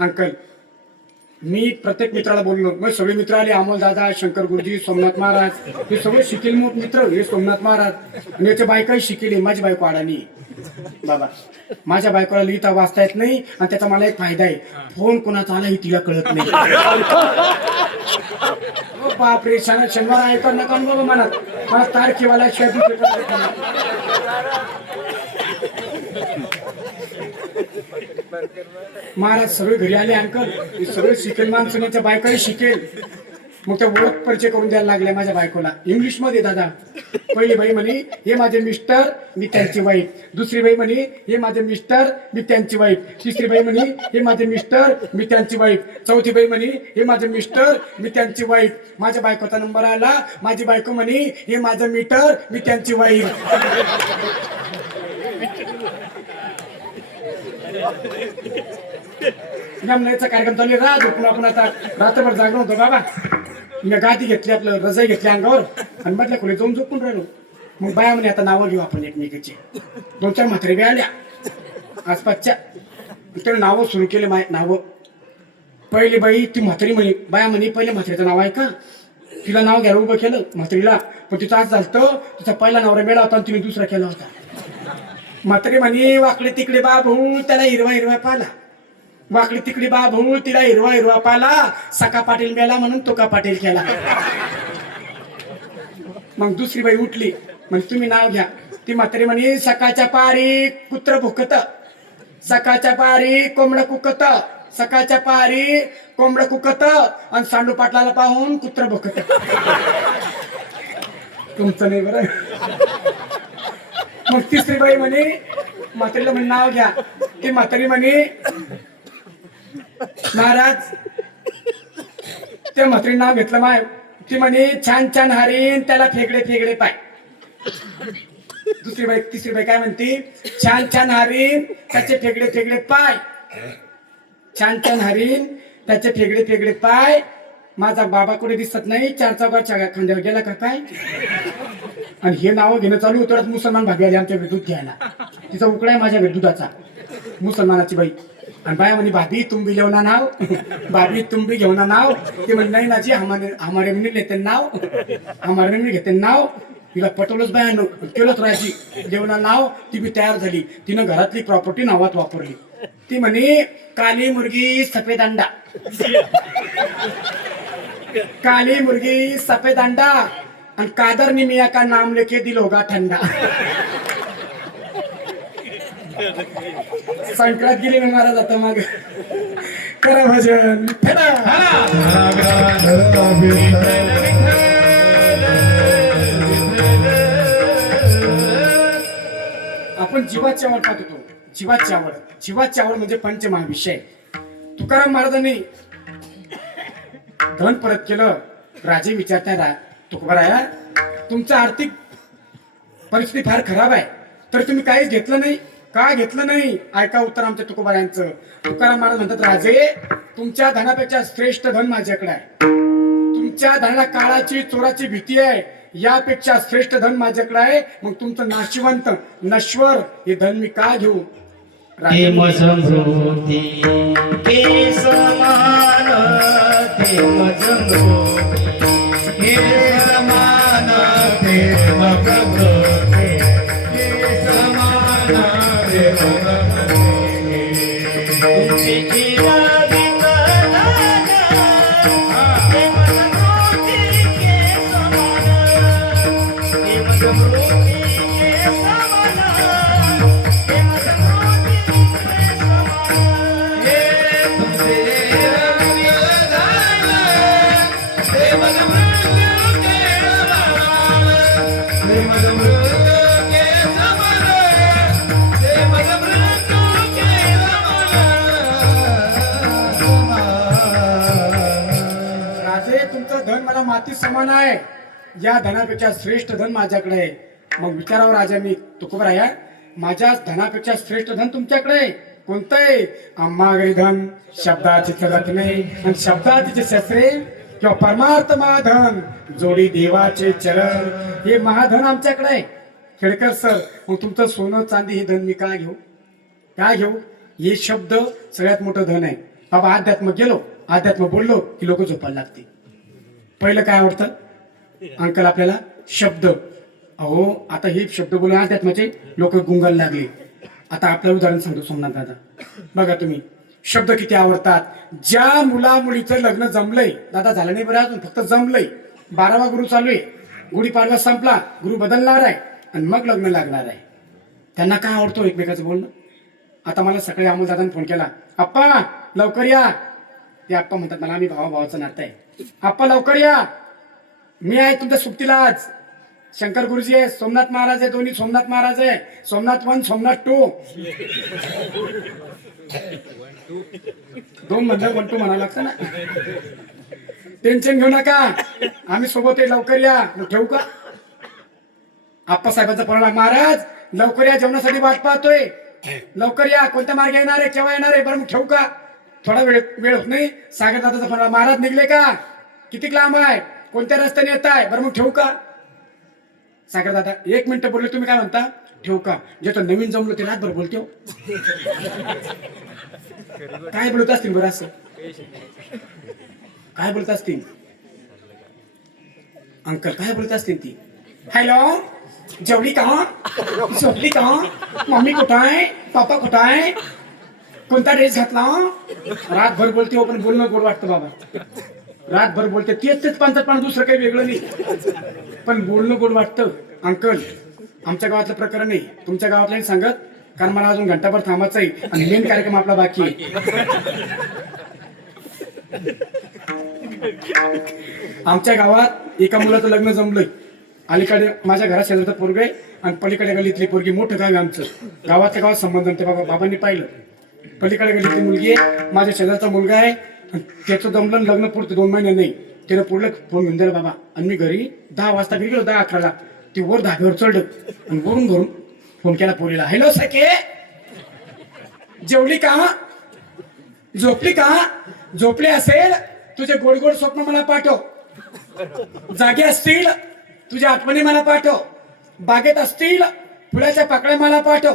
अंकल. मी प्रत्येक मित्राला बोललो, मग सगळे मित्र आले, अमोलदादा, शंकर गुरुजी, सोमनाथ महाराज, हे सगळे शिकेल मित्र. हे सोमनाथ महाराज आणि याच्या बायकाही शिकेली. माझी बायको अडाणी बाबा, माझ्या बायकोला लिहिता वाचता येत नाही, आणि त्याचा मला एक फायदा आहे, फोन कोणाचा आला हे तिला कळत नाही. बापरे, शनिवार ऐकत नका बाबा मनात, मला तारखेवाला महाराज सगळे घरी आले अंकल, सगळे शिकेल माणसाच्या बायकाही शिकेल. मग त्या ओळख परिचय करून द्यायला लागल्या माझ्या बायकोला इंग्लिश मध्ये. दादा, पहिली बाई म्हणे हे माझे मिस्टर, मी त्यांची वाईफ. दुसरी बाई म्हणे हे माझे मिस्टर, मी त्यांची वाईफ. तिसरी बाई म्हणे हे माझे मिस्टर, मी त्यांची वाईफ. चौथी बाई म्हणे हे माझे मिस्टर, मी त्यांची वाईफ. माझ्या बायकोचा नंबर आला, माझी बायको म्हणे हे माझं मीटर, मी त्यांची वाईफ. जमण्याचा कार्यक्रम चालू रात झोपून आपण आता रात्रभर जागरण होतो बाबा. मी गादी घेतली, आपलं रजाई घेतली अंगावर, आणि मधल्या खोलीत जाऊन झोपून राहिलो. मग बाया म्हणे आता नावं घेऊ आपण एकमेकाची. 2-4 म्हातारे बी आल्या आसपासच्या, त्याने नावं सुरू केले. नावं पहिली बाई ती म्हातारी म्हणे, बाया म्हणे पहिले म्हातारीचं नाव आहे का? तिला नाव घ्यायला उभं केलं म्हातारीला, पण तिचं आज झालं तिचा पहिला नवरा मेला होता आणि तिने दुसरा केला होता. म्हातारी म्हणे वाकडे तिकडे बाबू त्याला हिरवा हिरवा पाला, वाकडी तिकडी बाबू तिला हिरवा हिरवा पाला, सका पाटील मेला म्हणून तुका पाटील केला. मग दुसरी बाई उठली, म्हणजे तुम्ही नाव घ्या. ती म्हातारी म्हणे सकाळच्या पारी कुत्र भुकत, सकाळच्या पारी कोंबड कुकत, सकाळच्या पारी कोंबड कुकत, आणि सांडू पाटलाला पाहून कुत्र भुकत. तुमचं नाही बरं. मग तिसरी बाई म्हणे म्हातारीला म्हणे नाव घ्या. ती म्हातारी म्हणे महाराज, त्या म्हातारी नाव घेतलं माय. ती म्हणे छान छान हरीण त्याला फेगडे फेगडे पाय. तिसरी बाई काय म्हणते, छान छान हरीण त्याचे फेगडे फेगडे पाय. छान छान हरिण, त्याचे फेगडे फेगडे पाय. माझा बाबा कुठे दिसत नाही, 4 चौघाच्या खांद्यावर गेला का काय. आणि हे नाव घेणं चालू होतं, मुसलमान भाभी आली आमच्या दूध घ्यायला. तिचा उकडा आहे माझ्या दुधाचा, मुसलमानाची बाई. आणि बाया म्हणे भाभी तुम भी घेऊन नाव, भाभी तुम भी घेऊन नाव. ते म्हणे नाही नाजी हमारे म्हणून घेते नाव, हमारे म्हणून घेते नाव. तिला पटवलंच बायानं, केलंच राजी जेवणा नाव. ती बी तयार झाली, तिनं घरातली प्रॉपर्टी नावात वापरली. ती म्हणे काली मुर्गी सफेद अंडा, काली मुर्गी सफेद अंडा. आणि कादर ने मियाँ का नाम लेके दिल होगा ठंडा. संक्रांत गेली ना मारा जातं मग. करा भजन फेडा. आपण जीवाची आवड पाहत होतो, जीवाची आवड. जीवाची आवड म्हणजे पंचमहाविषय. तुकाराम महाराजांनी धन परत केलं. राजे विचारताय तुकोबराया, तुमचं आर्थिक परिस्थिती फार खराब आहे, तर तुम्ही काहीच घेतलं नाही का. घेतलं नाही. ऐका उत्तर आमच्या तुकोबरायांचं. तुकाराम महाराज म्हणतात, राजे तुमच्या धनापेक्षा श्रेष्ठ धन माझ्याकडे आहे. तुमच्या धनाला काळाची चोराची भीती आहे, यापेक्षा श्रेष्ठ धन माझ्याकडे आहे. मग तुमचं नाशिवंत नश्वर हे धन मी का घेऊ. प्रेम समृद्धी हे समान, प्रेम समृद्धी हे समान, प्रेम समृद्धी हे समान, प्रेम समृद्धी. तुमची जीवावित राजा, प्रेम समृद्धी हे समान, प्रेम समृद्धी हे समान, प्रेम समृद्धी हे समान. हे तुमचे जीवावित राजा, प्रेम समृद्धी हे समान, प्रेम समृद्धी हे समान, प्रेम समृद्धी हे समान. राजे तुमचं धन मला माती समान आहे, या धनापेक्षा श्रेष्ठ धन माझ्याकडे आहे. मग विचारावं राजांनी, तुकोबराया माझ्या धनापेक्षा श्रेष्ठ धन तुमच्याकडे आहे. कोणतं आहे. आम्हा घरी धन शब्दाची चलत नाही, आणि शब्दाची शस्त्रे किंवा परमार्थ महाधन जोडी देवाचे चरण, हे महाधन आमच्याकडे आहे. खेडकर सर, मग तुमचं सोनं चांदी हे धन मी काय घेऊ. काय घेऊ. हे शब्द सगळ्यात मोठं धन आहे. बाबा अध्यात्म गेलो, अध्यात्म बोललो की लोक झोपायला लागते. पहिलं काय आवडतं अंकल आपल्याला. शब्द. अहो आता हे शब्द बोलून अध्यात्माचे लोक गुंगायला लागले. आता आपलं उदाहरण सांगतो सोमनाथ दादा. बघा तुम्ही शब्द किती आवडतात. ज्या मुला मुलीचं लग्न जमलंय, दादा झालं नाही बरं अजून, फक्त जमलंय. 12वा गुरु चालू आहे, गुढीपाडवा संपला, गुरु बदलणार आहे आणि मग लग्न लागणार आहे. त्यांना काय आवडतो एकमेकाचं बोलणं. आता मला सकाळी अमोल दादाने फोन केला, आप्पा लवकर या. ते आप्पा म्हणतात मला, आम्ही भावाचं नातं आहे. आप्पा लवकर या, मी आहे तुमच्या सुट्टीला आज. शंकर गुरुजी आहे, सोमनाथ महाराज आहे, दोन्ही सोमनाथ महाराज आहे. सोमनाथ 1 सोमनाथ 2 2 म्हणलं 1 2 म्हणावं लागतं ना. टेन्शन घेऊ नका, आम्ही सोबत आहे, लवकर या. मग ठेवू का. आप्पा साहेबांचा फोन आला, महाराज लवकर या, जेवणासाठी वाट पाहतोय, लवकर या. कोणत्या मार्गे येणार आहे, केव्हा येणार आहे. बरं मग ठेवू का. थोडा वेळ होत नाही. सागर दादाचा फोन आला, महाराज निघले का, किती लांब आहे, कोणत्या रस्त्याने येत आहे. बरं मग ठेवू का. सागर दादा 1 मिनिट बोलले, तुम्ही काय म्हणता. ठेवू का. जे तो नवीन जमलो ते रातभर बोलते हो. काय बोलत असतील बरं असं, काय बोलत असतील अंकल, काय बोलत असतील ती. हॅलो जेवली का, झोपली का, मम्मी कुठं आहे, पापा कुठं आहे, कोणता ड्रेस घातला. रातभर बोलते हो, पण बोलणं गोड वाटतं बाबा. रातभर बोलते, तेच पंचायत, दुसरं काही वेगळं नाही, पण बोलणं गोड वाटतं. अंकल आमच्या गावातलं प्रकरण नाही, तुमच्या गावातलं नाही सांगत, कारण मला अजून घंटाभर थांबायचं आहे आणि मेन कार्यक्रम आपला बाकी आहे. आमच्या गावात एका मुलाचं लग्न जमलंय. अलीकडे माझ्या घरात शेजारचं पोरग आहे आणि पलीकडे गल्लीतली पोरगी. मोठं गाव आहे आमचं, गावातल्या गावात संबंध. ते बाबांनी पाहिलं, पलीकडे गल्लीतली मुलगी आहे, माझ्या शेजारचा मुलगा आहे. त्याचं जमलं लग्न पुढचं 2 महिने नाही. त्यानं पुढलं फोन घेऊन दिला बाबा. आणि मी घरी 10 वाजता घरी गेलो, 10-11ला. ती वर धाब्यावर चढलं आणि वरून घरून फोन केला पोरीला, हॅलो सखे जेवली का. झोपली का? झोपली असेल तुझे गोड गोड स्वप्न मला पाठव. जागे असतील तुझ्या आठवणी मला पाठव. बागेत असतील फुलाच्या पाकळ्या मला पाठव.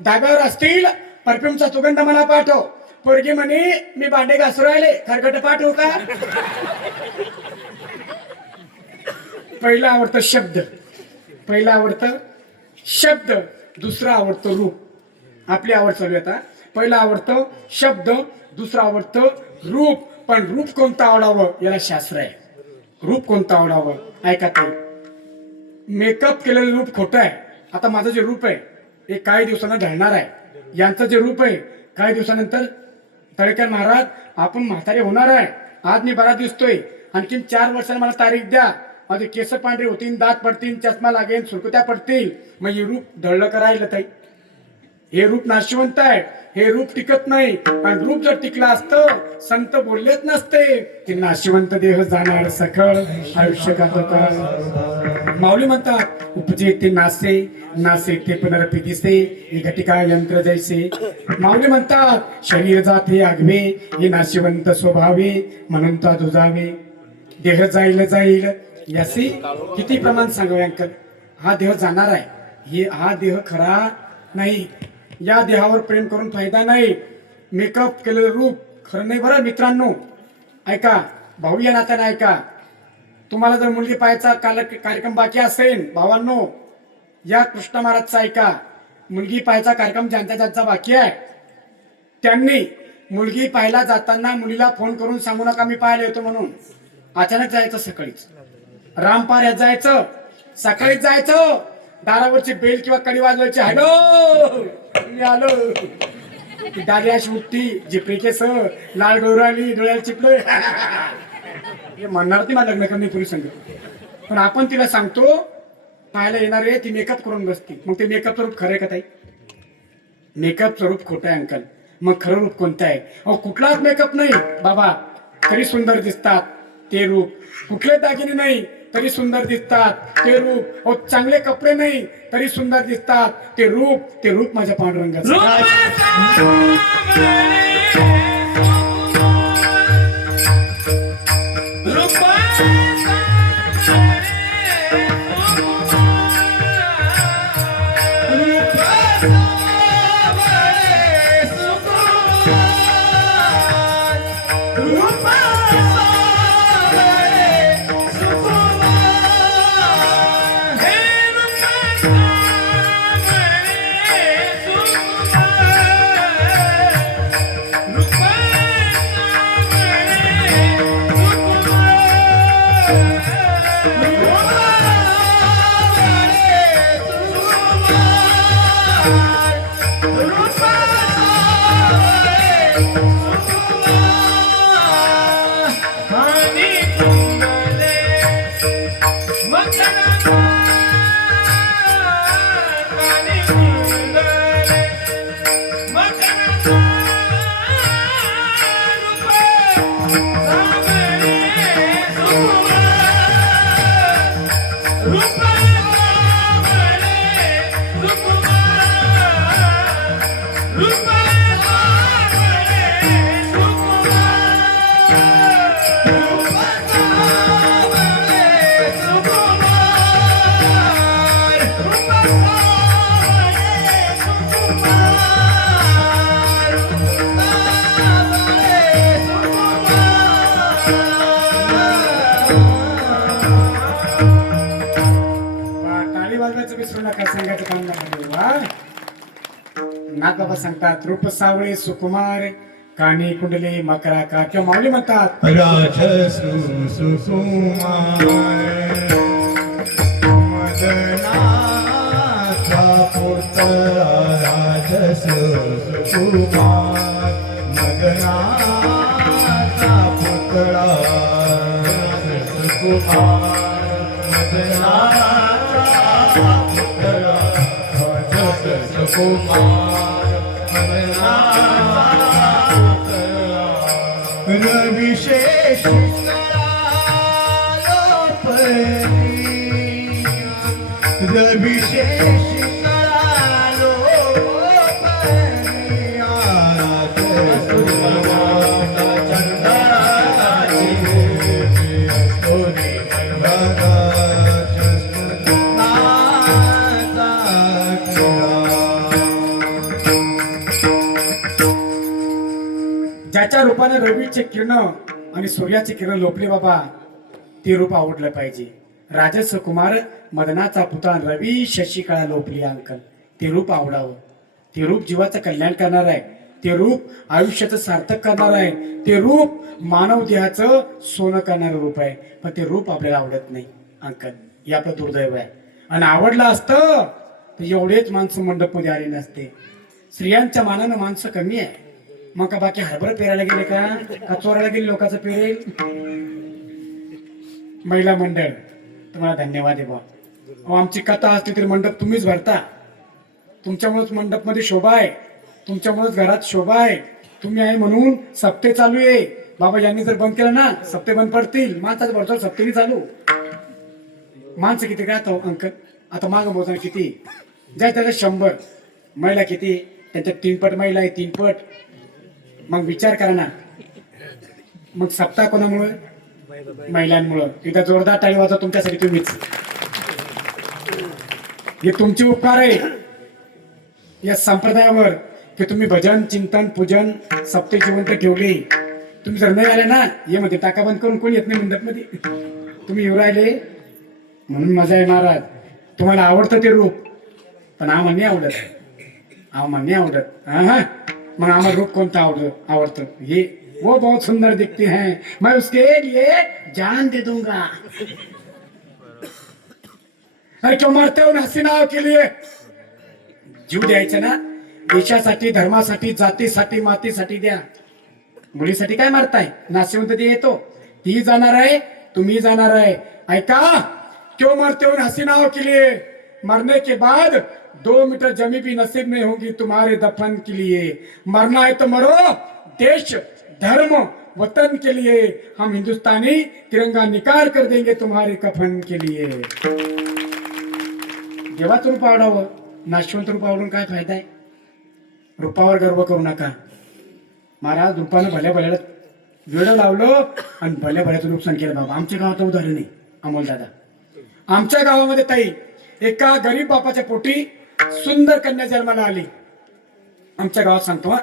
धाब्यावर असतील परफ्यूमचा सुगंध मला पाठव. पोरगी म्हणे मी भांडे घासू राहिले, खरकट पाठवू का? पहिला आवडतं शब्द, पहिला आवडतं शब्द, दुसरं आवडतं रूप. आपली आवड चालू आहे आता. पहिला आवडतं शब्द, दुसरं आवडतं रूप. पण रूप कोणतं आवडावं याला शास्त्र आहे. रूप कोणतं आवडावं ऐका ताई. मेकअप केलेलं रूप खोटं आहे. आता माझं जे रूप आहे हे काही दिवसांना ढळणार आहे. यांचं जे रूप आहे काही दिवसानंतर तळेकर महाराज आपण म्हातारे होणार आहे. आज मी बरा दिसतोय, आणखीन 4 वर्षांनी मला तारीख द्या, माझे केस पांढरे होतील, दात पडतील, चष्मा लागेल, सुरकुत्या पडतील, मग हे रूप ढळलं करायला ताई. हे रूप नाशिवंत आहे, हे रूप टिकत नाही. आणि रूप जर टिकलं असतं संत बोललेच नसते की नाशिवंत देह जाणार सखळ आयुष्य गातो. माऊली म्हणतात उपजे ते नासे, नासे ते पुनरपी दिसे, ही घटिका यंत्र जैसे. माऊली म्हणतात शरीर जाते आगवे, हे नाशिवंत स्वभावे, म्हणून तो दुजावे. देह जाईल जाईल यासी किती प्रमाण सांगावे अंकल. हा देह जाणार आहे, हा देह खरा नाही. या देहावर प्रेम करून फायदा नाही. मेकअप केलेलं रूप खरं नाही बरं मित्रांनो. ऐका भाऊ या नात्याने ऐका. तुम्हाला जर मुलगी पाहायचा कार्यक्रम बाकी असेल भावांनो, या कृष्ण महाराजचा ऐका. मुलगी पाहायचा कार्यक्रम ज्यांचा बाकी आहे त्यांनी मुलगी पाहायला जाताना मुलीला फोन करून सांगू नका मी पाहायला येतो म्हणून. अचानक जायचं, सकाळीच रामपाऱ्यात जायचं, सकाळीच जायचं. दारावरची बेल किंवा कडी वाजवायची, हॅलो मी आलो. डाली अशी उठती, जिपरी केस, लाल डोराली, डोळ्याला चिपलोय. हे म्हणणार ती मला लग्न करणे पुरी संग. पण आपण तिला सांगतो पाहायला येणार आहे, ती मेकअप करून बसते. मग ते मेकअप रूप खरं आहे का ताई? मेकअप रूप खोटं आहे अंकल. मग खरं रूप कोणतं आहे? अहो कुठलाच मेकअप नाही बाबा तरी सुंदर दिसतात ते रूप. कुठले दागिने नाही तरी सुंदर दिसतात ते रूप. अहो चांगले कपडे नाही तरी सुंदर दिसतात ते रूप. ते रूप माझ्या पांडुरंगाचं. विसरू नका, सांगायचं काम नाही. नाथ बाबा सांगतात रूप सावळे सुकुमार, कानी कुंडले मकरा का. किंवा माऊली म्हणतात राजसु सुकुमार, मदनाचा पुत्र राजसु सुकुमार, मदनाचा पुत्र सुकुमार, मदनाचा रविशेष रविशेष चंद्राचे किरण आणि सूर्याचे किरण लोपले बाबा, ते रूप आवडलं पाहिजे. राजस कुमार मदनाचा पुतळा रवी शशिकळा लोपली अंकल, ते रूप आवडावं. ते रूप जीवाचं कल्याण करणार आहे, ते रूप आयुष्याचं सार्थक करणार आहे, ते रूप मानव देहाचं सोनं करणारं रूप आहे. पण ते रूप आपल्याला आवडत नाही अंकल, हे आपलं दुर्दैव आहे. आणि आवडलं असतं तर एवढेच माणसं मंडपमध्ये आले नसते. स्त्रियांच्या मानानं माणसं कमी आहे. मग का बाकी हरभर पेरायला गेले का चोरायला गेले लोकांचं पेरेल. महिला मंडळ तुम्हाला धन्यवाद आहे बा. अहो, आमची कथा असली तरी मंडप तुम्हीच भरता. तुमच्यामुळेच मंडपमध्ये शोभा आहे, तुमच्यामुळेच घरात शोभा आहे. तुम्ही आहे म्हणून सप्ते चालू आहे. बाबा यांनी जर बंद केलं ना सप्ते बंद पडतील. माणसाचं भरतो सप्तेनी चालू. माणसं किती काय आता अंकल, आता मागं मोजणार किती जाय त्याला 100. महिला किती, त्यांच्यात 3 पट महिला आहे, 3 पट. मग विचार करा ना, मग सप्ताह कोणामुळे, महिलांमुळं. एकदा जोरदार टाळी वाजवा तुमच्यासाठी. तुम्हीच, हे तुमचे उपकार आहे या संप्रदायावर की तुम्ही भजन चिंतन पूजन सप्ते जिवंत ठेवले. तुम्ही जर नाही आले ना हे मध्ये टाका बंद करून कोणी येत नाही मंडपमध्ये. तुम्ही येऊ राहिले म्हणून मजा आहे महाराज. तुम्हाला आवडतं ते रूप, पण आम्हाला नाही आवडत. आम्हाला नाही आवडत. हा, मग आम्हाला रूप कोणतं आवडतं हे, वो बहुत सुंदर दिखते हैं, मैं उसके लिए जान दे दूंगा. अरे क्यों मरते हो हसीनाओं के लिए. जीव द्यायचं ना देशासाठी, धर्मासाठी, जातीसाठी, मातीसाठी द्या. मुलीसाठी काय मारताय. नाशिवंत ते येतो, ती जाणार आहे, तुम्ही जाणार आहे. ऐका, क्यों मरते हो हसीनाओं के लिए, मरने के बाद 2 मीटर जमी भी नसीब नहीं होगी तुम्हारे दफन के लिए. मरना है तो मरो देश धर्म वतन के लिए. हम हिंदुस्तानी तिरंगा निकाल कर देंगे तुम्हारे कफन के लिए. देवाचं रूप आवडावं, नाशवंत रूप आवडून काय फायदा आहे. रूपावर गर्व करू नका महाराज. रूपानं भल्या भल्याला वेळ लावलं आणि भल्या भल्याचं नुकसान केलं बाबा. आमच्या गावाचं उदाहरण आहे अमोल दादा. आमच्या गावामध्ये ताई एका गरीब बापाच्या पोटी सुंदर कन्या जन्माला आली. आमच्या गावात सांगतो हा,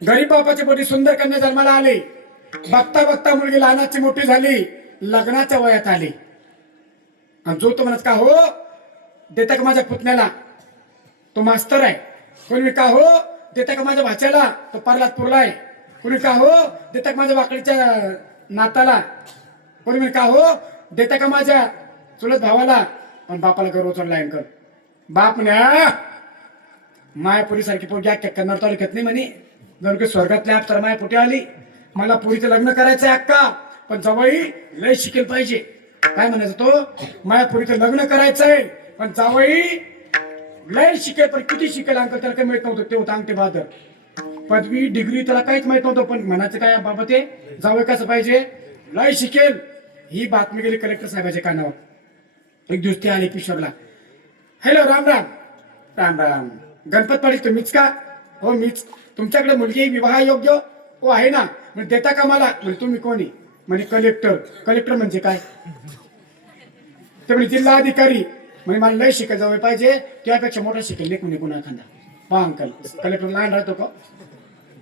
गरीब बापाच्या पोटी सुंदर कन्या जन्माला आली. बघता बघता मुलगी लहानाची मोठी झाली, लग्नाच्या वयात आली. आणि जो तो म्हणत का हो देता का माझ्या पुतण्याला, तो मास्तर आहे. कोणी का हो देता का माझ्या भाच्याला, तो पार्लातपूरला आहे. कोणी का हो देता का माझ्या वाकडीच्या नाताला. कोणी का हो देता का माझ्या चुलत भावाला. पण बापाला गर्व चढला अंकल. बाप म्हणे मायापुरी सारखी पोरगी अख्ख्या कन्नड तालुक्यात नाही म्हणे. जर की स्वर्गातल्या अप्सरा मायापोटी आली. मला पुरीचं लग्न करायचंय अक्का, पण जवळही लय शिकेल पाहिजे. काय म्हणायचं तो, मायापुरीचं लग्न करायचंय पण जावई लय शिकेल. पण किती शिकेल अंकल त्याला काही माहित नव्हतं. ते होतं अंगठे बहादर, पदवी डिग्री त्याला काहीच माहित नव्हतं. पण म्हणायचं काय बाबा ते जावई कसं पाहिजे, लय शिकेल. ही बातमी गेली कलेक्टर साहेबाच्या कानावर. एक दिवस ते आले पिशोरला. हॅलो राम राम. राम राम. गणपत पाटील तुम्हीच का. हो मीच. तुमच्याकडे मुलगी विवाह योग्य हो आहे ना. म्हणजे देता का मला. म्हणजे तुम्ही कोणी. म्हणजे कलेक्टर. कलेक्टर म्हणजे काय. ते म्हणजे जिल्हा अधिकारी. म्हणजे मला लय शिकाय जावं पाहिजे, त्यापेक्षा मोठा शिकेल नाही कुणी कुणा एखादा. पहा अंकल कलेक्टर लहान राहतो का.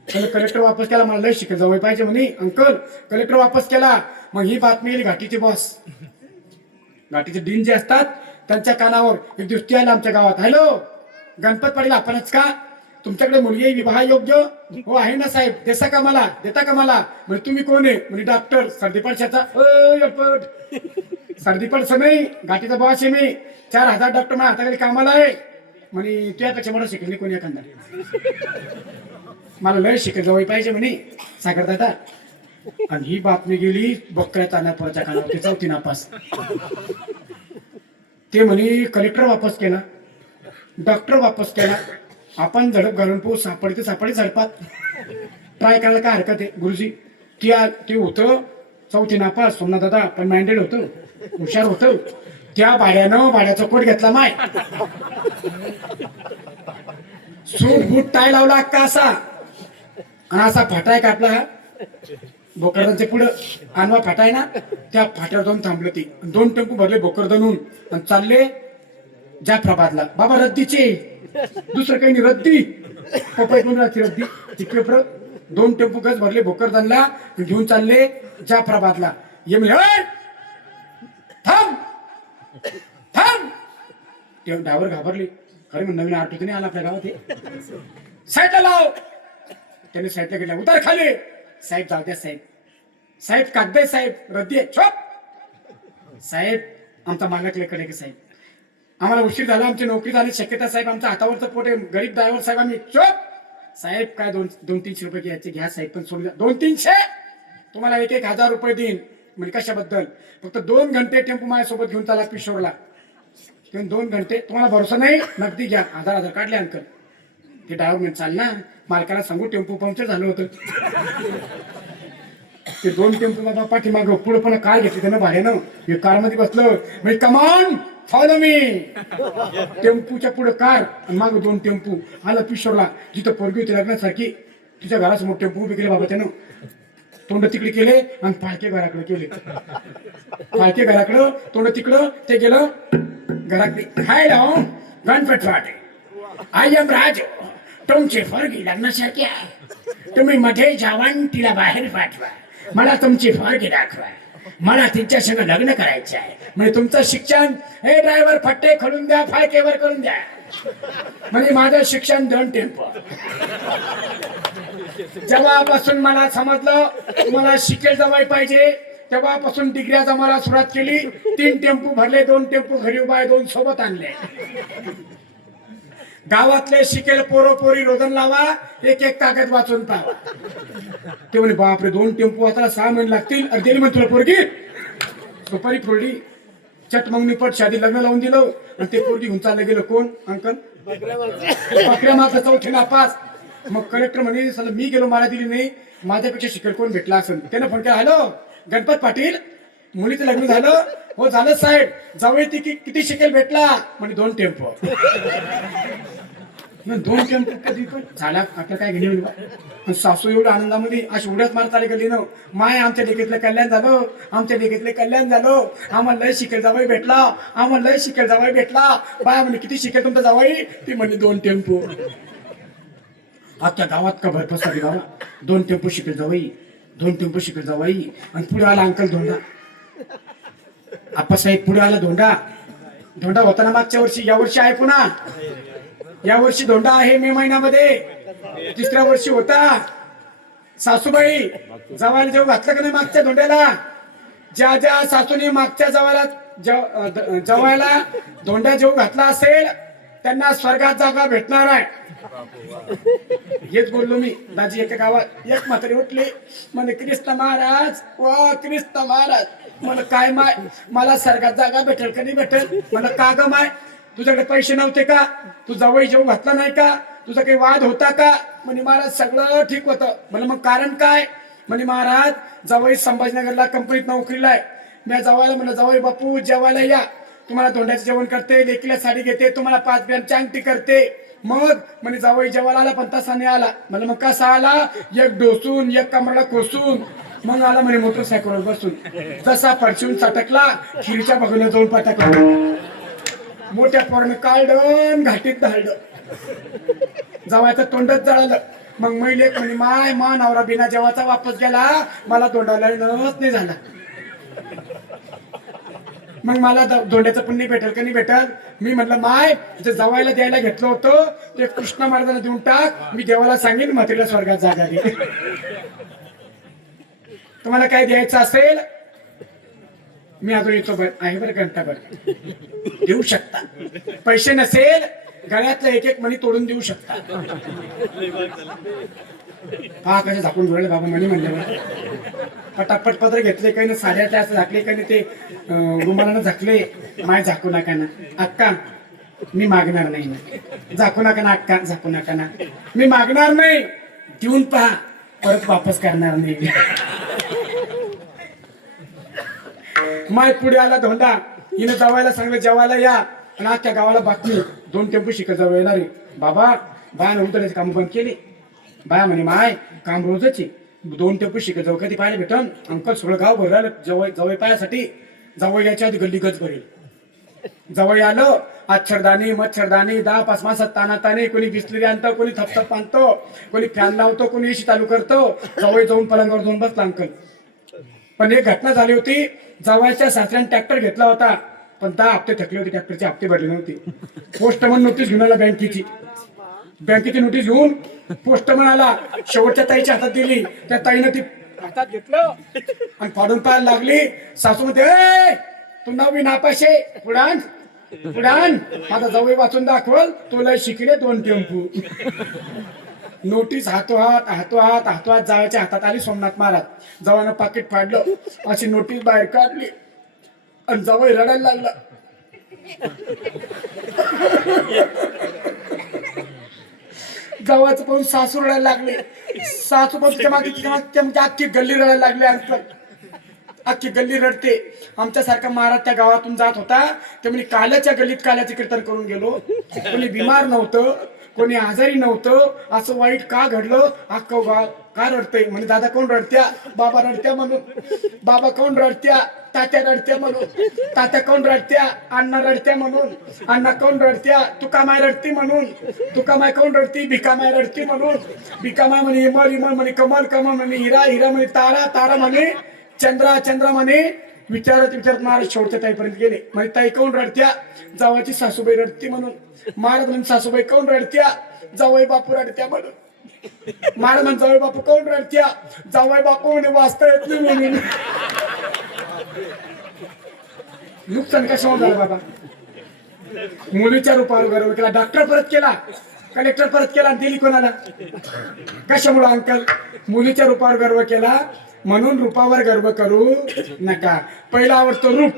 कलेक्टर वापस केला, मला लय शिकाय जावं पाहिजे म्हणे. अंकल कलेक्टर वापस केला. मग ही बातमी गेली घाटीचे बॉस, घाटीचे डीन जे असतात त्यांच्या कानावर. एक दिवस ते आला आमच्या गावात. हॅलो गणपत पाटील आपणच का. तुमच्याकडे मुलगी विवाह योग्य हो आहे ना साहेब, देता का मला. देता का मला. म्हणजे तुम्ही कोण आहे. म्हणजे डॉक्टर सर्दीपडशाचा. सर्दीपडचं नाही, घाटीचा बॉस आहे मी. 4000 डॉक्टर माझ्या हाताखाली कामाला आहे. म्हणे त्यापेक्षा मोठा शिकेल कोणी एखादा. मला लय शिकेल जवळ पाहिजे म्हणे सागर दादा. आणि ही बातमी गेली बकऱ्या तानापुराच्या कानावर. 4थी नापास. ते म्हणे कलेक्टर वापस केला, डॉक्टर वापस केला. आपण झडप घालून पोहोच सापडी ते सापडी झडपात. ट्राय करायला काय हरकत आहे गुरुजी. ते होतं 4थी नापास सोमनाथ दादा, पण मॅन्डेड होतं, हुशार होतं. त्या भाड्यानं भाड्याचा कोट घेतला माय. सूट बूट टाय लावला अक्का असा. आणि असा फाटा आहे का आपला भोकरदनच्या पुढं आणवा फाटा आहे ना, त्या फाट्यावर जाऊन थांबलं. ती 2 टेम्पो भरले भोकरदनहून आणि चालले जाफराबादला. बाबा रद्दीचे, दुसरं काही नाही रद्दी. पपई कोण राहते रद्दी. ती पेपर 2 टेम्पो गज भरले भोकरदनला घेऊन चालले जाफराबादला. ये म्हणे "ओय, थांब थांब." ते ड्रायव्हर घाबरले. खरे मग नवीन आरटीओ नाही आला आपल्या गावात हे. साईडला लाव. त्याने साईडला गेला. उतर खाली. साहेब जाऊ द्या साहेब. साहेब कागद आहे साहेब, रद्दी आहे. छोप साहेब, आमचा मालक लेकडे की साहेब, आम्हाला उशीर झाला, आमची नोकरी झाली शक्यता साहेब, आमच्या हातावरचं पोट आहे, गरीब ड्रायव्हर साहेब आम्ही. चोप साहेब, काय 200-300 रुपये घ्यायचे घ्या साहेब, पण सोडून द्या. 200-300 तुम्हाला 1,000 रुपये देईन. म्हणजे कशाबद्दल? फक्त 2 घंटे टेम्पो माझ्यासोबत घेऊन चाला किशोरला. 2 घंटे तुम्हाला भरोसा नाही, नगदी घ्या. 1,000 काढले अंकल. ते ड्रायव्हर म्हणजे चाल ना, मालकाला सांगू टेम्पो पंक्चर झालं होतं. ते 2 टेम्पो बाबा पाठीमाग पुढे पण कार घेतली त्यानं भाड्यानं. हे कार मध्ये बसलं म्हणजे कमान फॉलो मी. टेम्पूच्या पुढे कार आणि माग 2 टेम्पो. आला पिशोरला जिथं पोरगी होती लग्नासारखी, तिच्या घरासमोर टेम्पो उभे केले बाबा त्यानं. तोंड तिकडे केले आणि फाळके घराकडे केले. फाळके घराकडं, तोंड तिकडं. ते गेलं घराकडे. हॅलो गणपत वाटे, आय एम राजू. तुमची पोरगी लग्नासारखी आहे. तुम्ही मध्ये जावा आणि तिला बाहेर पाठवा. मला तुमची पोरगी दाखवा. मला तिच्या संग लग्न करायचं आहे. म्हणजे तुमचं शिक्षण, हे ड्रायव्हर फट्टे खोलून द्या, फाळकेवर करून द्या. म्हणजे माझं शिक्षण 2 टेम्पो. जेव्हापासून मला समजलं मला शिकेल जवाय पाहिजे, तेव्हापासून डिग्र्या जमायला सुरुवात केली. 3 टेम्पो भरले, 2 टेम्पो घरी उभा, 2 सोबत आणले. गावातले शिकेल पोरो पोरी रोजन लावा, 1-1 कागद वाचून पाहा. ते म्हणे बापरे 2 टेम्पो आता 6 महिने लागतील. अर्धेली म्हणे तुला पोरगी. सुपारी फोडली. चट मग निपट शादी लग्न लावून दिलं आणि ते पोरगी घेऊन चाललं गेलं. कोण अंकल? बकऱ्या मागचा 4थी नापास. मग कलेक्टर म्हणे सला मी गेलो, मला दिली नाही, माझ्यापेक्षा शिकेल कोण भेटला असेल. त्यानं फोन केला, हॅलो गणपत पाटील, मुलीचं लग्न झालं? हो झालं साहेब. जावई ती किती शिकेल भेटला? म्हणजे 2 टेम्पो. 2 टेम्पो कधी पण झाला. आता काय घेणे सासू एवढ्या आनंदामध्ये अशी उड्यात मारत आली गेली ना. माय आमच्या लेकीतलं कल्याण झालं, आमच्या लेकीतलं कल्याण झालं. आम्हाला लय शिकेल जावई भेटला, आम्हाला लय शिकेल जावई भेटला. बाय म्हणे किती शिकेल तुमचा जावई? ती म्हणजे 2 टेम्पो. अख्ख्या गावात का भर पसरली बाबा. 2 टेम्पो शिकेल जावई, 2 टेम्पो शिकेल जावई. आणि पुढे आला अंकल धोंडा. आप्पासाहेब पुढे आला धोंडा. धोंडा होता ना मागच्या वर्षी, या वर्षी आहे पुन्हा. या वर्षी धोंडा आहे मे महिन्यामध्ये. 3ऱ्या वर्षी होता. सासूबाई जवायला जेव घातलं का नाही मागच्या धोंड्याला? ज्या ज्या सासूने मागच्या जवायला धोंडा जेव घातला असेल त्यांना स्वर्गात जागा भेटणार आहे. हेच बोललो मी. दाजी एका गावात एक म्हातारी उठली म्हणे कृष्ण महाराज, वा कृष्ण महाराज. मला काय माय, मला स्वर्गात जागा भेटेल का नाही भेटेल? मला का ग माय, तुझ्याकडे पैसे नव्हते का? तू जवळ जेवू घातला नाही का? तुझा काही वाद होता का? म्हणे महाराज सगळं ठीक होतं. मला मग कारण काय? म्हणे महाराज जवळ संभाजीनगरला कंपनीत नोकरीला आहे. मी जवायला म्हणलं जवळ बापू जेवायला या, तुम्हाला धोंड्याचं जेवण करते, लेकीला साडी घेते, तुम्हाला 5 ग्रॅमची अंगठी करते. मग म्हणे जावई जेवायला आला पण तसा नाही आला. मला मग कसा आला? एक डोसून, एक कमराला कोसून. मग आला म्हणे मोटरसायकलवर बसून. जसा परचून चटकला खिरीच्या बघून जाऊन पटकला. मोठ्या पोरानं काढलं, घाटीत धाडलं. जावायचं तोंडच जळालं. मग महिला म्हणे माय मा नवरा बिना जेवाचा वापस गेला, मला तोंडाला नच नाही झाला. मग मला धोंड्याचं पुण्य भेटेल का नाही भेटल? मी म्हटलं माय जे जवायला द्यायला घेतलं होतं ते कृष्ण महाराजांना देऊन टाक. मी देवाला सांगेन म्हातारीला स्वर्गात जागा दे. तुम्हाला काय द्यायचं असेल मी अजून येतो आहे बरं घंटाभर. देऊ शकता. पैसे नसेल गळ्यातलं 1-1 मणी तोडून देऊ शकता. हा कसे झाकून धुळले बाबा मणी म्हणले. पटापट पत्र घेतले काही ना, साड्या त्या असं झाकले काही ते रुमालानं झाकले. माय झाकू नका ना अक्का, मी मागणार नाही ना. झाकू नका ना अक्का, झाकू नका ना. मी मागणार नाही, देऊन पहा, परत वापस करणार नाही. माय पुढे आला धोंडा. हिनं जवायला सांगलं जेवायला या. आणि अख्ख्या गावाला बातमी 2 टेम्पो शिकत जावं येणार आहे. बाबा बायानं उतरण्याचे काम बंद केले. बाया म्हणे माय काम रोजच आहे, 2 टेम्पो शिकत जाऊ कधी पाहायला भेटन? अंकल सगळं गाव भरलं जवळ जवळ पायासाठी. जवळ याच्या आधी गल्ली गज भरेल. जवळ आलं आच्छरदाणी मच्छरदाणी 10 ताना ताने कोणी बिस्लरी आणतं कोणी थपथप आणतो कोणी फॅन लावतो कोणी एसी चालू करतो जवळ जाऊन पलंगावर जाऊन बसला अंकल. पण एक घटना झाली होती. जवळच्या सासऱ्याने ट्रॅक्टर घेतला होता पण 10 हप्ते थकले होते ट्रॅक्टरचे हप्ते भरले नव्हते. पोस्टमन नोटीस घेऊन आला बँकेची नोटीस घेऊन पोस्टमन आला शेवटच्या ताईच्या हातात दिली. त्या ताईनं ती हातात घेतलं आणि फाडून पाहायला लागली. सासू मध्ये तू 9वी नापाशे पुढान माझा जवळ वाचून दाखवल तुला शिकले 2 टेम्पू. नोटीस हातोहात जायच्या हातात आली. सोमनाथ महाराज जवानं पाकिट फाडलं अशी नोटीस बाहेर काढली आणि जवळ रडायला लागला. जवळच पाहून सासू रडायला लागले. सासू पाहून तिच्या मागे अख्खी गल्ली रडायला लागली. अख्खी गल्ली रडते. आमच्यासारखा महाराज त्या गावातून जात होता ते म्हणजे काल्याच्या गल्लीत काल्याचे कीर्तन करून गेलो. कोणी बिमार नव्हतं कोणी आजारी नव्हतं. असं वाईट का घडलं अख्खं गाव का रडतंय म्हणजे दादा कोण रडत्या बाबा रडत्या म्हणून बाबा कोण रडत्या तात्या रडत्या म्हणून तात्या कोण रडत्या अण्णा रडत्या म्हणून अण्णा कोण रडत्या तुकामाय रडती म्हणून तुकामाय कोण रडती भिकामाय रडती म्हणून भिकामाय म्हणे इमल म्हणे कमल म्हणे हिरा म्हणे तारा म्हणे चंद्रा म्हणे विचारत महाराज शेवटच्या ताईपर्यंत गेले. म्हणजे ताई कोण रडत्या जावाची सासूबाई रडती म्हणून. महाराज म्हणजे सासूबाई कोण रडत्या जावई बापू रडत्या म्हणून. महाराज म्हणजे जावई बापू कोण रडत्या जावई बापू म्हणे वाचता येत नाही म्हणून. नुकसान कशावर झालं बाबा. मुलीच्या रूपावर गर्व केला डॉक्टर परत केला कलेक्टर परत केला आणि दिली कोणाला कशामुळे अंकल मुलीच्या रूपावर गर्व केला म्हणून रूपावर गर्व करू नका. पहिला आवडतो रूप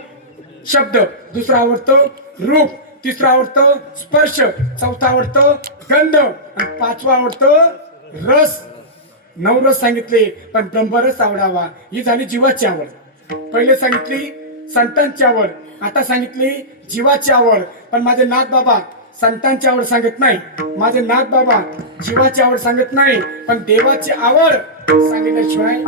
शब्द दुसरा आवडतो रूप तिसरा आवडतो स्पर्श चौथा आवडतो गंध आणि 5वा आवडतो रस. 9 रस सांगितले पण ब्रह्मरस आवडावा ही झाली जीवाची आवड. पहिले सांगितली संतांची आवड आता सांगितली जीवाची आवड. पण माझे नाथ बाबा संतांची आवड सांगत नाही माझे नाथ बाबा जीवाची आवड सांगत नाही पण देवाची आवड सांगितल्याशिवाय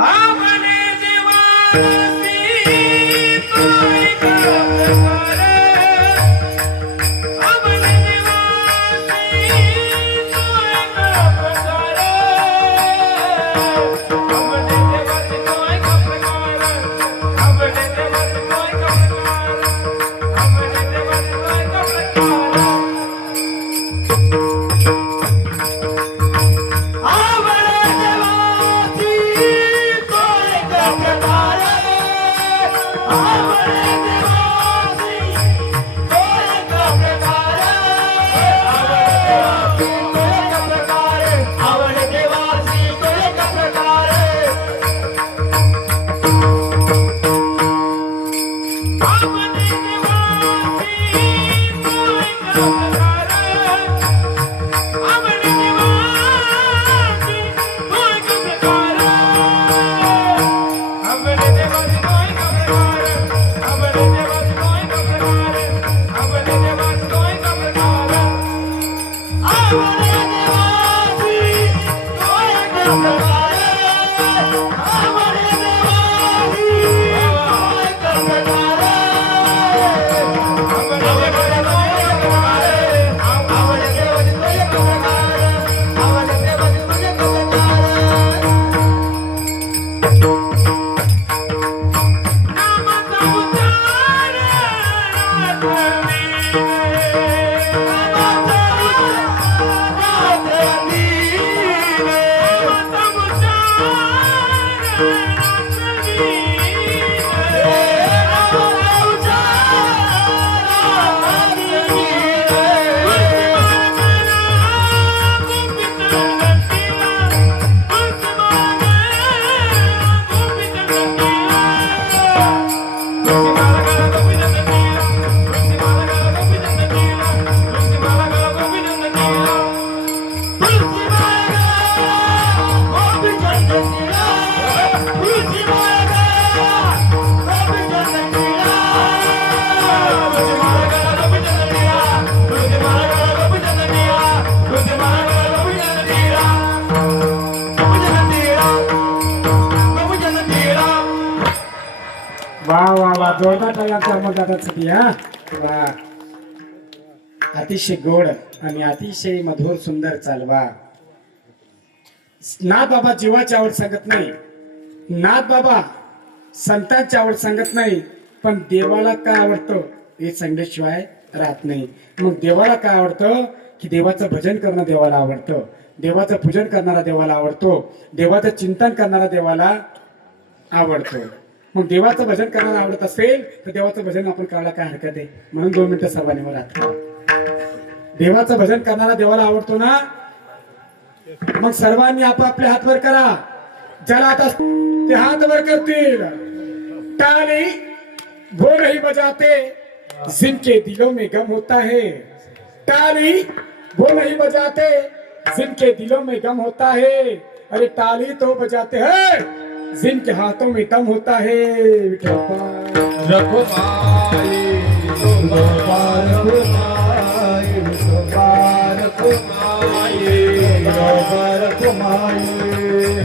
वा वा वा जोरदार टाळ्या आमच्या अमोल दादासाठी. हा वा अतिशय गोड आणि अतिशय मधुर सुंदर चालवा. नाथ बाबा जीवाची आवड सांगत नाही, नाथ बाबा संतांची आवड सांगत नाही, पण देवाला काय आवडतं हे सांगितल्याशिवाय राहत नाही. मग देवाला काय आवडतं की देवाचं भजन करणं देवाला आवडतं, देवाचं पूजन करणारा देवाला आवडतो, देवाचं चिंतन करणारा देवाला आवडतो. मग देवाचं भजन करणारा आवडत असेल तर देवाचं भजन आपण करायला काय हरकत आहे. म्हणून 2 मिनिटं सर्वांनी वर हात करा. देवाचं भजन करणारा देवाला आवडतो ना, मग सर्वांनी आपापले हात वर करा. ज्याला आता ते हात वर करतील, टाळी वो नहीं बजाते जिनके दिलों में गम होता है, ताली वो नहीं बजाते जिनके दिलों में गम होता है. अरे ताली तो बजाते हैं जिनके हाथों में दम होता है. रखुमाई गोपाल कुमाई गोपाल कुमाई गोपाल कुमाई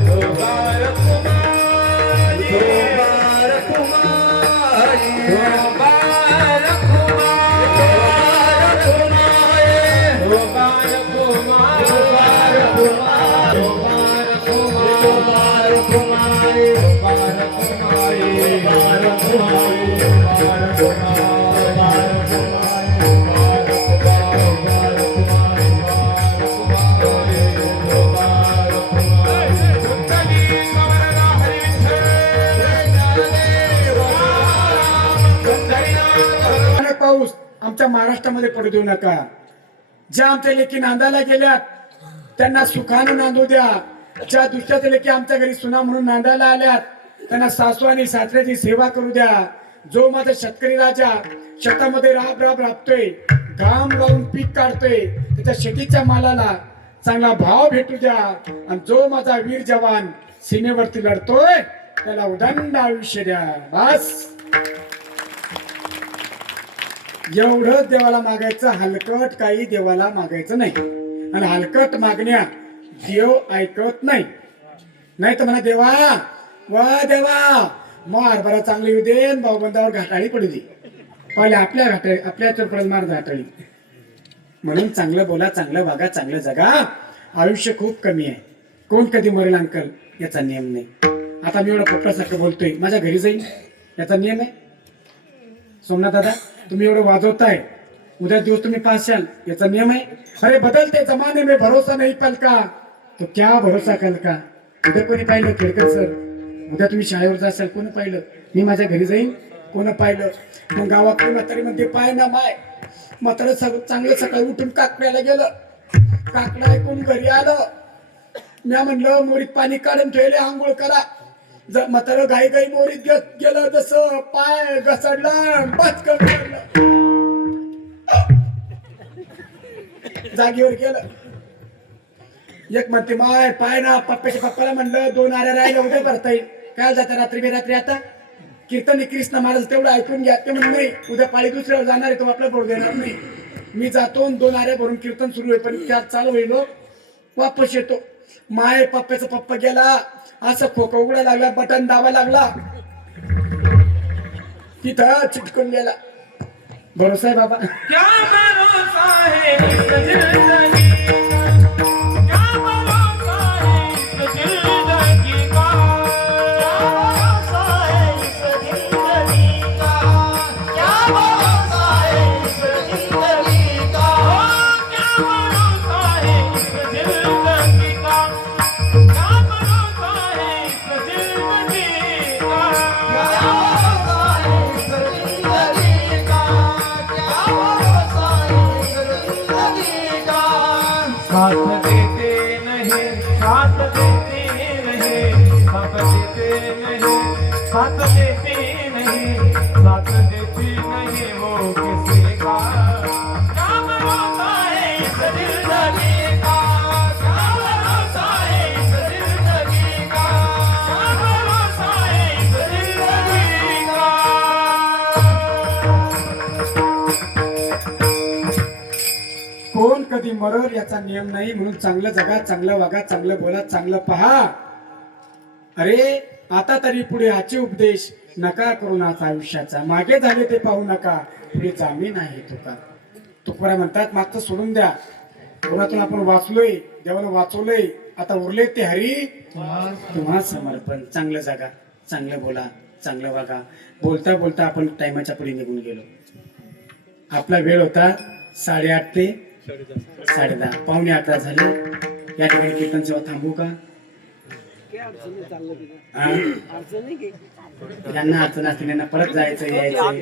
गोपाल कुमाई गोपाल कुमाई गोपाल कुमाई गोपाल कुमाई गोपाल कुमाई गोपाल पाऊस आमच्या महाराष्ट्रामध्ये पडू देऊ नका. ज्या आमच्या लेकी नांदायला गेल्यात त्यांना सुखानं नांदू द्या. ज्या दुसऱ्याच्या लेकी आमच्या घरी सुना म्हणून नांदायला आल्यात त्यांना सासू आणि सासऱ्याची सेवा करू द्या. जो माझा शेतकरी राजा शेतामध्ये राब राब राबतोय, घाम लावून पीक काढतोय, त्याच्या शेतीच्या मालाला चांगला भाव भेटू द्या. आणि जो माझा वीर जवान सीमेवरती लढतोय त्याला उदंड आयुष्य द्या. बस एवढं देवाला मागायचं. हलकट काही देवाला मागायचं नाही. आणि हलकट मागण्या देव ऐकत नाही. नाही तर म्हणा देवा वा देवा मग हरभरा चांगली येऊ दे, भाऊबंदावर घाटाळी पडू दे. पहिले आपल्या घाटाळी आपल्या चोपडात मार घाटाळी. म्हणून चांगलं बोला, चांगलं वागा, चांगलं जगा. आयुष्य खूप कमी आहे. कोण कधी मरेल अंकल याचा नियम नाही. आता मी एवढं पोपटासारखं बोलतोय, माझ्या घरी जाईन याचा नियम आहे. सोमनाथ दादा तुम्ही एवढं वाजवताय, उद्या दिवस तुम्ही पाशाल याचा नियम आहे. अरे बदलते जमाने में भरोसा नहीं पल का तो क्या भरोसा कल का. उद्या कोणी पाहिलं खेडकर सर, उद्या तुम्ही शाळेवर जाशाल कोण पाहिलं, मी माझ्या घरी जाईन कोण पाहिलं. मग गावाकडे म्हातारीमध्ये पाय ना माय म्हातारं चांगलं सकाळी उठून काकड्याला गेलं. काकडा ऐकून घरी आलं. मी म्हणलं मोरीत पाणी काढून ठेवले, आंघोळ करा. म्हातारं घाई घाई मोरीत गेलं, जसं पाय घसरला पटकन जागेवर गेलं. एक म्हणते माय पाय ना पप्पाच्या पप्पाला म्हणलं 2 आऱ्या राहिल्या उद्या भरता येईल. काय जाता रात्री बेरात्री आता कीर्तन कृष्ण महाराज तेवढं ऐकून घ्या. ते म्हणून नाही उद्या पाळी दुसऱ्यावर जाणार आहे, तो आपला बोल देणार नाही. मी जातो 2 आऱ्या भरून कीर्तन सुरू आहे, पण त्यात चालू होईल वापस येतो. माय पप्पाचा पप्पा गेला, असं खोकं उघडा लागला, बटन दाबा लागला, तिथं चिटकून गेला. भरोसा आहे बाबा. क्या भरोसा है इस जिंदगी क्या भरोसा है इस जिंदगी का क्या भरोसा है इस जिंदगी का क्या भरोसा है इस जिंदगी का क्या भरोसा है इस जिंदगी का क्या भरोसा है इस जिंदगी का क्या भरोसा है इस जिंदगी का क्या भरोसा है इस जिंदगी का. साथ देते नहीं साथ देते नहीं साथ देते नहीं साथ देते नहीं साथ देते नहीं वो किसी का. क्या भरोसा है इस जिंदगी का क्या भरोसा है इस जिंदगी का क्या भरोसा है इस जिंदगी का. कोण कधी मरल याचा नियम नाही. म्हणून चांगलं जगा, चांगलं वागा, चांगलं बोला, चांगलं पहा. अरे आता तरी पुढे आजचे उपदेश नका करू नाथ आयुष्याचा. मागे झाले ते पाहू नका, पुढे जामी नाही तुका. तुकोरा म्हणतात मागचं सोडून द्या. पुरातून आपण वाचलोय, देवानं वाचवलंय, आता उरले ते हरी तुम्हा समर्पण. चांगलं जागा, चांगलं बोला, चांगलं वागा. बोलता बोलता आपण टायमाच्या पुढे निघून गेलो. आपला वेळ होता 8:30 ते 10:30, 9:45 झाले. या ठिकाणी कीर्तन सेवा थांबवू का? हा? यांना अडचण असते, यांना परत जायचं यायचं.